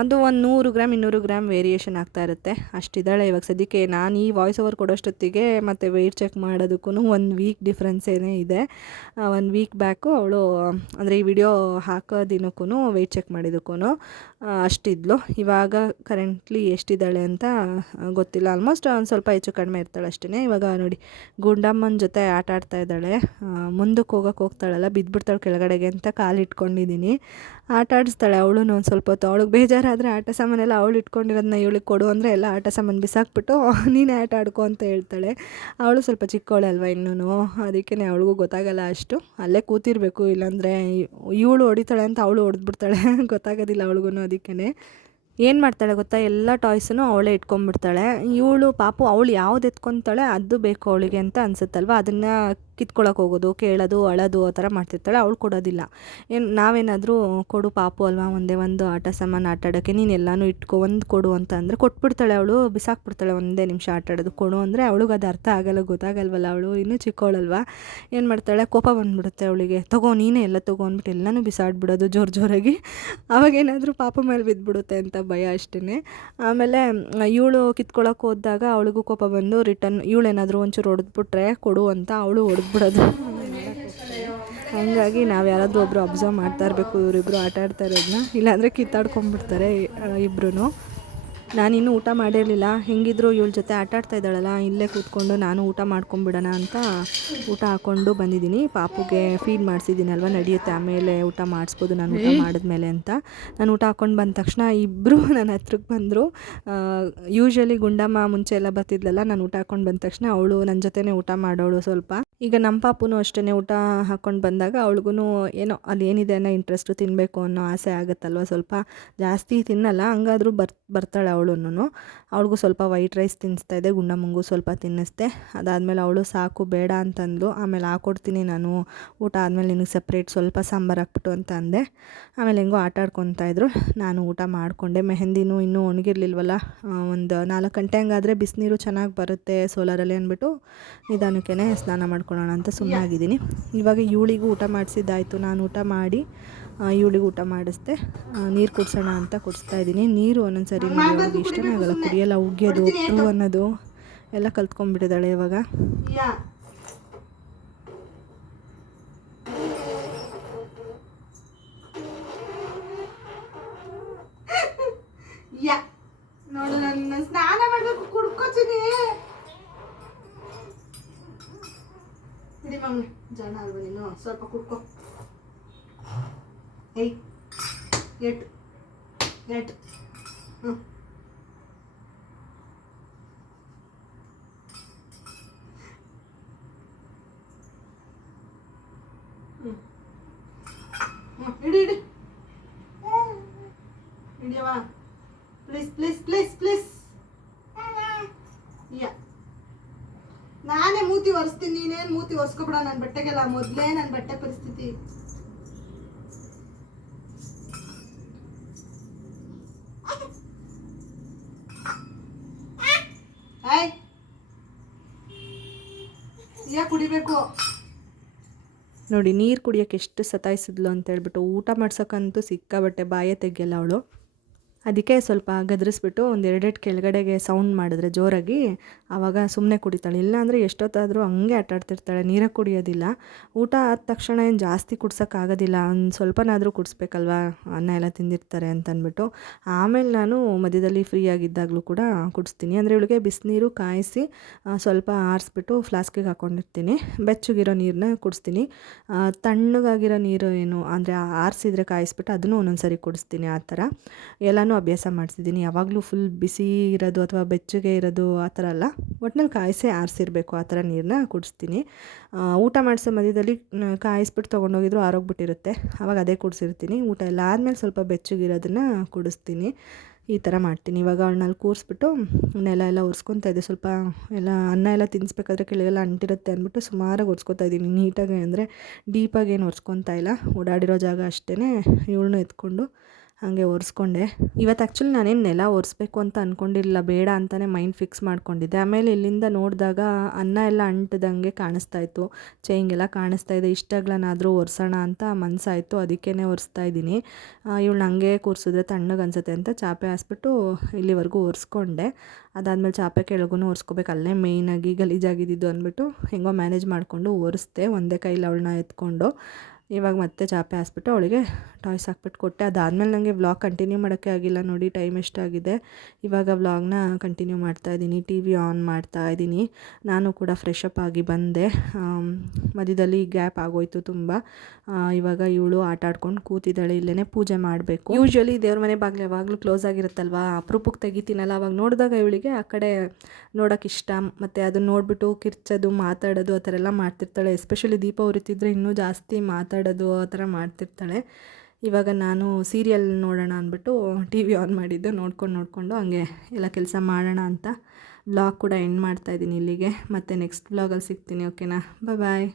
Speaker 1: ಅದು ಒಂದು ನೂರು ಗ್ರಾಮ್ ಇನ್ನೂರು ಗ್ರಾಮ್ ವೇರಿಯೇಷನ್ ಆಗ್ತಾ ಇರುತ್ತೆ. ಅಷ್ಟಿದ್ದಾಳೆ ಇವಾಗ. ಸದ್ಯಕ್ಕೆ ನಾನು ಈ ವಾಯ್ಸ್ ಓವರ್ ಕೊಡೋಷ್ಟೊತ್ತಿಗೆ ಮತ್ತು ವೆಯ್ಟ್ ಚೆಕ್ ಮಾಡೋದಕ್ಕೂ ಒಂದು ವೀಕ್ ಡಿಫ್ರೆನ್ಸ್ ಏನೇ ಇದೆ. ಒಂದು ವೀಕ್ ಬ್ಯಾಕು ಅವಳು, ಅಂದರೆ ಈ ವಿಡಿಯೋ ಹಾಕೋ ದಿನಕ್ಕೂ ವೆಯ್ಟ್ ಚೆಕ್ ಮಾಡಿದಕ್ಕೂ ಅಷ್ಟಿದ್ಲು ಇವಾಗ ಕರೆಂಟ್ಲಿ ಎಷ್ಟಿದ್ದಾಳೆ ಅಂತ ಗೊತ್ತಿಲ್ಲ. ಆಲ್ಮೋಸ್ಟ್ ಒಂದು ಸ್ವಲ್ಪ ಹೆಚ್ಚು ಕಡಿಮೆ ಇರ್ತಾಳೆ ಅಷ್ಟೇ ಇವಾಗ ನೋಡಿ, ಗುಂಡಮ್ಮನ ಜೊತೆ ಆಟ ಆಡ್ತಾ ಇದ್ದಾಳೆ. ಮುಂದಕ್ಕೆ ಹೋಗೋಕೆ ಹೋಗ್ತಾಳಲ್ಲ ಬಿದ್ದುಬಿಡ್ತಾಳೆ ಕೆಳಗಡೆಗೆ ಅಂತ ಕಾಲು ಇಟ್ಕೊಂಡಿದ್ದೀನಿ ಆಟ ಆಡಿಸ್ತಾಳೆ ಅವಳು ಒಂದು ಸ್ವಲ್ಪ ಹೊತ್ತು. ಅವಳಿಗೆ ಬೇಜಾರಾದರೆ ಆಟ ಸಾಮಾನೆಲ್ಲ ಅವಳು ಇಟ್ಕೊಂಡಿರೋದನ್ನ ಇವಳಿಗೆ ಕೊಡು ಅಂದರೆ ಎಲ್ಲ ಆಟ ಸಾಮಾನು ಬಿಸಾಕ್ಬಿಟ್ಟು, ನೀನೇ ಆಟ ಆಡ್ಕೊ ಅಂತ ಹೇಳ್ತಾಳೆ. ಅವಳು ಸ್ವಲ್ಪ ಚಿಕ್ಕವಳೆ ಅಲ್ವಾ ಇನ್ನೂ ಅದಕ್ಕೇ ಅವಳಿಗೂ ಗೊತ್ತಾಗಲ್ಲ ಅಷ್ಟು. ಅಲ್ಲೇ ಕೂತಿರ್ಬೇಕು, ಇಲ್ಲಾಂದರೆ ಇವಳು ಹೊಡಿತಾಳೆ ಅಂತ ಅವಳು ಹೊಡೆದ್ಬಿಡ್ತಾಳೆ. ಗೊತ್ತಾಗೋದಿಲ್ಲ ಅವಳಿಗೂ ಅದಕ್ಕೇ ಏನು ಮಾಡ್ತಾಳೆ ಗೊತ್ತಾ? ಎಲ್ಲ ಟಾಯ್ಸನ್ನು ಅವಳೇ ಇಟ್ಕೊಂಡ್ಬಿಡ್ತಾಳೆ. ಇವಳು ಪಾಪು ಅವಳು ಯಾವ್ದು ಎತ್ಕೊತಾಳೆ ಅದು ಬೇಕು ಅವಳಿಗೆ ಅಂತ ಅನ್ಸುತ್ತಲ್ವ? ಅದನ್ನು ಕಿತ್ಕೊಳಕ್ಕೆ ಹೋಗೋದು, ಕೇಳೋದು, ಅಳೋದು ಆ ಥರ ಮಾಡ್ತಿರ್ತಾಳೆ. ಅವಳು ಕೊಡೋದಿಲ್ಲ. ಏನು ನಾವೇನಾದರೂ ಕೊಡು ಪಾಪು ಅಲ್ವಾ, ಒಂದೇ ಒಂದು ಆಟ ಸಾಮಾನು ಆಟ ಆಡೋಕ್ಕೆ ನೀನು ಎಲ್ಲನೂ ಇಟ್ಕೊ, ಒಂದು ಕೊಡು ಅಂತ ಅಂದರೆ ಕೊಟ್ಬಿಡ್ತಾಳೆ ಅವಳು, ಬಿಸಾಕ್ಬಿಡ್ತಾಳೆ ಒಂದೇ ನಿಮಿಷ ಆಟ ಆಡೋದು. ಕೊಡು ಅಂದರೆ ಅವಳಿಗೆ ಅದು ಅರ್ಥ ಆಗಲ್ಲ, ಗೊತ್ತಾಗಲ್ವಲ್ಲ ಅವಳು, ಇನ್ನೂ ಚಿಕ್ಕವಳಲ್ವಾ ಏನು ಮಾಡ್ತಾಳೆ? ಕೋಪ ಬಂದ್ಬಿಡುತ್ತೆ ಅವಳಿಗೆ. ತಗೋ, ನೀನೇ ಎಲ್ಲ ತಗೋ ಅಂದ್ಬಿಟ್ಟು ಎಲ್ಲನೂ ಬಿಸಾಡ್ಬಿಡೋದು ಜೋರು ಜೋರಾಗಿ. ಅವಾಗೇನಾದರೂ ಪಾಪ ಮೇಲೆ ಬಿದ್ದುಬಿಡುತ್ತೆ ಅಂತ ಭಯ ಅಷ್ಟೇ ಆಮೇಲೆ, ಇವಳು ಕಿತ್ಕೊಳಕ್ಕೆ ಹೋದಾಗ ಅವಳಿಗೂ ಕೋಪ ಬಂದು ರಿಟರ್ನ್ ಇವಳೇನಾದರೂ ಒಂಚೂರು ಹೊಡೆದ್ಬಿಟ್ರೆ ಕೊಡು ಅಂತ ಅವಳು ಹೊಡೆದ್ಬಿಡೋದು. ಹಾಗಾಗಿ ನಾವು ಯಾರಾದರೂ ಒಬ್ಬರು ಅಬ್ಸರ್ವ್ ಮಾಡ್ತಾ ಇರಬೇಕು ಇವರಿಬ್ಬರು ಆಟ ಆಡ್ತಾ ಇರೋದನ್ನ ಇಲ್ಲಾಂದರೆ ಕಿತ್ತಾಡ್ಕೊಂಡ್ಬಿಡ್ತಾರೆ ಇಬ್ಬರೂ ನಾನಿನ್ನೂ ಊಟ ಮಾಡಿರಲಿಲ್ಲ. ಹೆಂಗಿದ್ರು ಇವಳ ಜೊತೆ ಆಟ ಆಡ್ತಾ ಇದ್ದಾಳಲ್ಲ ಇಲ್ಲೇ ಕೂತ್ಕೊಂಡು ನಾನು ಊಟ ಮಾಡ್ಕೊಂಬಿಡೋಣ ಅಂತ ಊಟ ಹಾಕ್ಕೊಂಡು ಬಂದಿದ್ದೀನಿ. ಪಾಪುಗೆ ಫೀಡ್ ಮಾಡಿಸಿದ್ದೀನಲ್ವ ನಡೆಯುತ್ತೆ. ಆಮೇಲೆ ಊಟ ಮಾಡಿಸ್ಬೋದು ನಾನು ಊಟ ಮಾಡಿದ್ಮೇಲೆ ಅಂತ. ನಾನು ಊಟ ಹಾಕ್ಕೊಂಡು ಬಂದ ತಕ್ಷಣ ಇಬ್ಬರು ನನ್ನ ಹತ್ರಕ್ಕೆ ಬಂದರು. ಯೂಶ್ವಲಿ ಗುಂಡಮ್ಮ ಮುಂಚೆ ಎಲ್ಲ ಬರ್ತಿದ್ಲಲ್ಲ ನಾನು ಊಟ ಹಾಕ್ಕೊಂಡು ಬಂದ ತಕ್ಷಣ ಅವಳು ನನ್ನ ಜೊತೆನೇ ಊಟ ಮಾಡೋಳು ಸ್ವಲ್ಪ. ಈಗ ನಮ್ಮ ಪಾಪುನೂ ಅಷ್ಟೇ ಊಟ ಹಾಕ್ಕೊಂಡು ಬಂದಾಗ ಅವಳಿಗೂ ಏನೋ ಅದೇನಿದೆ ಅನ್ನೋ ಇಂಟ್ರೆಸ್ಟು ತಿನ್ನಬೇಕು ಅನ್ನೋ ಆಸೆ ಆಗುತ್ತಲ್ವ? ಸ್ವಲ್ಪ ಜಾಸ್ತಿ ತಿನ್ನಲ್ಲ, ಹಂಗಾದ್ರೂ ಬರ್, ಬರ್ತಾಳೆ ಅವಳು ಅವಳಿಗೂ ಸ್ವಲ್ಪ ವೈಟ್ ರೈಸ್ ತಿನ್ನಿಸ್ತಾ ಇದೆ ಗುಂಡಮ್ಮಂಗೂ ಸ್ವಲ್ಪ ತಿನ್ನಿಸ್ದೆ. ಅದಾದಮೇಲೆ ಅವಳು ಸಾಕು, ಬೇಡ ಅಂತಂದು ಆಮೇಲೆ ಹಾಕೊಡ್ತೀನಿ ನಾನು. ಊಟ ಆದಮೇಲೆ ನಿನಗೆ ಸಪ್ರೇಟ್ ಸ್ವಲ್ಪ ಸಾಂಬಾರು ಹಾಕ್ಬಿಟ್ಟು ಅಂತ ಅಂದೆ. ಆಮೇಲೆ ಹೆಂಗೋ ಆಟ ಆಡ್ಕೊತಾಯಿದ್ರು ನಾನು ಊಟ ಮಾಡಿಕೊಂಡೆ. ಮೆಹಂದಿನೂ ಇನ್ನೂ ಒಣಗಿರ್ಲಿಲ್ವಲ್ಲ? ಒಂದು ನಾಲ್ಕು ಗಂಟೆ ಹಂಗಾದರೆ ಬಿಸಿನೀರು ಚೆನ್ನಾಗಿ ಬರುತ್ತೆ ಸೋಲಾರಲ್ಲಿ ಅಂದ್ಬಿಟ್ಟು ನಿಧಾನಕ್ಕೆ ಸ್ನಾನ ಮಾಡ್ಕೊಳ್ಳೋಣ ಅಂತ ಸುಮ್ಮನಾಗಿದ್ದೀನಿ ಇವಾಗ ಇವಳಿಗೂ ಊಟ ಮಾಡಿಸಿದ್ದಾಯಿತು. ನಾನು ಊಟ ಮಾಡಿ ಇವಳಿಗೆ ಊಟ ಮಾಡಿಸ್ದೆ. ನೀರು ಕುಡಿಸೋಣ ಅಂತ ಕುಡಿಸ್ತಾ ಇದ್ದೀನಿ. ನೀರು ಒಂದೊಂದು ಸರಿ ಅವಳಿಗೆ ಇಷ್ಟನೇ ಆಗಲ್ಲ. ಕುಡಿಯೋಲ್ಲ ಉಗ್ಗೋದು ಉಪ್ಪು ಅನ್ನೋದು ಎಲ್ಲ ಕಲ್ತ್ಕೊಂಡ್ಬಿಟ್ಟಿದ್ದಾಳೆ ಇವಾಗ.
Speaker 2: ಸ್ವಲ್ಪ ಕುಡ್ಕೋ ಏಯ್ ಎಟ್ ಎಟ್ ನಾನೇ ಮೂತಿ ಒರೆಸ್ತೀನಿ, ನೀನೇನು ಮೂತಿ ಒರೆಸ್ಕೊಬಿಡ ನನ್ನ ಬಟ್ಟೆಗೆಲ್ಲ ಮೊದಲೇ ನನ್ನ ಬಟ್ಟೆ ಪರಿಸ್ಥಿತಿ. ಕುಡಿಬೇಕು.
Speaker 1: ನೋಡಿ, ನೀರು ಕುಡಿಯೋಕ್ಕೆ ಎಷ್ಟು ಸತಾಯಿಸಿದ್ಲು ಅಂತ ಹೇಳ್ಬಿಟ್ಟು ಊಟ ಮಾಡ್ಸೋಕ್ಕಂತೂ ಸಿಕ್ಕಾಬಟ್ಟೆ ಬಾಯ ತೆಗಿಯಲ್ಲ ಅವಳು. ಅದಕ್ಕೆ ಸ್ವಲ್ಪ ಗದರಿಸ್ಬಿಟ್ಟು ಒಂದು ಎರಡೆರಡು ಕೆಳಗಡೆಗೆ ಸೌಂಡ್ ಮಾಡಿದ್ರೆ ಜೋರಾಗಿ ಆವಾಗ ಸುಮ್ಮನೆ ಕುಡಿತಾಳೆ. ಇಲ್ಲಾಂದರೆ ಎಷ್ಟೊತ್ತಾದರೂ ಹಂಗೆ ಆಟಾಡ್ತಿರ್ತಾಳೆ ನೀರೇ ಕುಡಿಯೋದಿಲ್ಲ. ಊಟ ಆದ ತಕ್ಷಣ ಏನು ಜಾಸ್ತಿ ಕುಡ್ಸೋಕ್ಕಾಗೋದಿಲ್ಲ, ಒಂದು ಸ್ವಲ್ಪನಾದರೂ ಕುಡಿಸ್ಬೇಕಲ್ವಾ, ಅನ್ನ ಎಲ್ಲ ತಿಂದಿರ್ತಾರೆ ಅಂತಂದ್ಬಿಟ್ಟು ಆಮೇಲೆ ನಾನು ಮಧ್ಯದಲ್ಲಿ ಫ್ರೀ ಆಗಿದ್ದಾಗಲೂ ಕೂಡ ಕುಡಿಸ್ತೀನಿ. ಅಂದರೆ ಇವಳಿಗೆ ಬಿಸಿನೀರು ಕಾಯಿಸಿ ಸ್ವಲ್ಪ ಆರಿಸ್ಬಿಟ್ಟು ಫ್ಲಾಸ್ಕಿಗೆ ಹಾಕ್ಕೊಂಡಿರ್ತೀನಿ ಬೆಚ್ಚಗಿರೋ ನೀರನ್ನ ಕುಡಿಸ್ತೀನಿ. ತಣ್ಣಗಾಗಿರೋ ನೀರು ಏನು, ಅಂದರೆ ಆರಿಸಿದ್ರೆ ಕಾಯಿಸ್ಬಿಟ್ಟು ಅದನ್ನು ಒಂದೊಂದು ಸರಿ ಕುಡಿಸ್ತೀನಿ ಆ ಥರ. ಎಲ್ಲನೂ ಅಭ್ಯಾಸ ಮಾಡಿಸಿದ್ದೀನಿ. ಯಾವಾಗಲೂ ಫುಲ್ ಬಿಸಿ ಇರೋದು ಅಥವಾ ಬೆಚ್ಚಗೆ ಇರೋದು ಆ ಥರ ಅಲ್ಲ. ಒಟ್ನಲ್ಲಿ ಕಾಯಿಸೇ ಆರಿಸಿರ್ಬೇಕು, ಆ ಥರ ನೀರನ್ನ ಕುಡಿಸ್ತೀನಿ. ಊಟ ಮಾಡಿಸೋ ಮಧ್ಯದಲ್ಲಿ ಕಾಯಿಸ್ಬಿಟ್ಟು ತೊಗೊಂಡೋಗಿದ್ರು ಆರೋಗ್ಬಿಟ್ಟಿರುತ್ತೆ ಆವಾಗ ಅದೇ ಕುಡಿಸಿರ್ತೀನಿ. ಊಟ ಎಲ್ಲ ಆದಮೇಲೆ ಸ್ವಲ್ಪ ಬೆಚ್ಚಗಿರೋದನ್ನು ಕುಡಿಸ್ತೀನಿ. ಈ ಥರ ಮಾಡ್ತೀನಿ. ಇವಾಗ ಅವಳನ್ನಲ್ಲಿ ಕೂರಿಸ್ಬಿಟ್ಟು ನೆಲ ಎಲ್ಲ ಒರೆಸ್ಕೊತಾ ಇದ್ದೆ. ಸ್ವಲ್ಪ ಎಲ್ಲ ಅನ್ನ ಎಲ್ಲ ತಿನ್ನಿಸ್ಬೇಕಾದ್ರೆ ಕೆಳಗೆಲ್ಲ ಅಂಟಿರುತ್ತೆ ಅಂದ್ಬಿಟ್ಟು ಸುಮಾರಾಗಿ ಒರೆಸ್ಕೊತಾ ಇದ್ದೀನಿ. ನೀಟಾಗಿ ಅಂದರೆ ಡೀಪಾಗಿ ಏನು ಒರೆಸ್ಕೊತಾ ಇಲ್ಲ. ಓಡಾಡಿರೋ ಜಾಗ ಅಷ್ಟೇ ಇವಳನ್ನೂ ಎತ್ಕೊಂಡು ಹಾಗೆ ಒರೆಸ್ಕೊಂಡೆ ಇವತ್ತು ಆ್ಯಕ್ಚುಲಿ ನಾನೇನು ನೆಲ ಒರೆಸ್ಬೇಕು ಅಂತ ಅಂದ್ಕೊಂಡಿರಲಿಲ್ಲ ಬೇಡ ಅಂತಲೇ ಮೈಂಡ್ ಫಿಕ್ಸ್ ಮಾಡ್ಕೊಂಡಿದ್ದೆ. ಆಮೇಲೆ ಇಲ್ಲಿಂದ ನೋಡಿದಾಗ ಅನ್ನ ಎಲ್ಲ ಅಂಟದಂಗೆ ಕಾಣಿಸ್ತಾ ಇತ್ತು. ಚೈಂಗೆಲ್ಲ ಕಾಣಿಸ್ತಾ ಇದೆ. ಇಷ್ಟಾಗ್ಲನಾದರೂ ಒರೆಸೋಣ ಅಂತ ಮನಸ್ಸಾಯಿತು ಅದಕ್ಕೇ ಒರೆಸ್ತಾ ಇದ್ದೀನಿ. ಇವಳು ಹಂಗೆ ಕೂರಿಸಿದ್ರೆ ತಣ್ಣಗೆ ಅನ್ಸುತ್ತೆ ಅಂತ ಚಾಪೆ ಹಾಸ್ಬಿಟ್ಟು ಇಲ್ಲಿವರೆಗೂ ಒರೆಸ್ಕೊಂಡೆ ಅದಾದಮೇಲೆ ಚಾಪೆ ಕೆಳಗೂ ಒರೆಸ್ಕೋಬೇಕು ಅಲ್ಲೇ ಮೇಯ್ನಾಗಿ ಗಲೀಜಾಗಿದ್ದು ಅಂದ್ಬಿಟ್ಟು ಹೆಂಗೋ ಮ್ಯಾನೇಜ್ ಮಾಡಿಕೊಂಡು ಒರೆಸ್ದೆ ಒಂದೇ ಕೈಲಿ ಅವಳನ್ನ ಎತ್ಕೊಂಡು. ಇವಾಗ ಮತ್ತೆ ಚಾಪೆ ಹಾಸ್ಬಿಟ್ಟು ಅವಳಿಗೆ ಟಾಯ್ಸ್ ಹಾಕ್ಬಿಟ್ಟು ಕೊಟ್ಟೆ. ಅದಾದಮೇಲೆ ನನಗೆ ವ್ಲಾಗ್ ಕಂಟಿನ್ಯೂ ಮಾಡೋಕ್ಕೆ ಆಗಿಲ್ಲ ನೋಡಿ, ಟೈಮ್ ಎಷ್ಟಾಗಿದೆ. ಇವಾಗ ವ್ಲಾಗ್ನ ಕಂಟಿನ್ಯೂ ಮಾಡ್ತಾ ಇದ್ದೀನಿ ಟಿ ವಿ ಆನ್ ಮಾಡ್ತಾ ಇದ್ದೀನಿ. ನಾನು ಕೂಡ ಫ್ರೆಶ್ ಅಪ್ ಆಗಿ ಬಂದೆ. ಮಧ್ಯದಲ್ಲಿ ಗ್ಯಾಪ್ ಆಗೋಯ್ತು ತುಂಬ. ಇವಾಗ ಇವಳು ಆಟ ಆಡ್ಕೊಂಡು ಕೂತಿದ್ದಾಳೆ ಇಲ್ಲೇ ಪೂಜೆ ಮಾಡಬೇಕು. ಯೂಶ್ವಲಿ ದೇವ್ರ ಮನೆ ಬಾಗಿಲು ಯಾವಾಗಲೂ ಕ್ಲೋಸ್ ಆಗಿರುತ್ತಲ್ವಾ? ಅಪರೂಪಕ್ಕೆ ತೆಗಿತೀನಲ್ಲ, ಅವಾಗ ನೋಡಿದಾಗ ಇವಳಿಗೆ ಆ ಕಡೆ ನೋಡೋಕೆ ಇಷ್ಟ. ಮತ್ತು ಅದನ್ನ ನೋಡಿಬಿಟ್ಟು ಕಿರ್ಚೋದು, ಮಾತಾಡೋದು, ಆ ಥರ ಎಲ್ಲ ಮಾಡ್ತಿರ್ತಾಳೆ. ಎಸ್ಪೆಷಲಿ ದೀಪ ಉರಿತಿದ್ರೆ ಇನ್ನೂ ಜಾಸ್ತಿ ಮಾತಾಡೋದು ಆ ಥರ ಮಾಡ್ತಿರ್ತಾಳೆ. ಇವಾಗ ನಾನು ಸೀರಿಯಲ್ ನೋಡೋಣ ಅಂದ್ಬಿಟ್ಟು ಟಿ ವಿ ಆನ್ ಮಾಡಿದ್ದು, ನೋಡ್ಕೊಂಡು ನೋಡಿಕೊಂಡು ಹಂಗೆ ಎಲ್ಲ ಕೆಲಸ ಮಾಡೋಣ ಅಂತ ಬ್ಲಾಗ್ ಕೂಡ ಎಂಡ್ ಮಾಡ್ತಾ ಇದ್ದೀನಿ ಇಲ್ಲಿಗೆ. ಮತ್ತು ನೆಕ್ಸ್ಟ್ ಬ್ಲಾಗಲ್ಲಿ ಸಿಗ್ತೀನಿ ಓಕೆನಾ ಬಾಯ್ ಬಾಯ್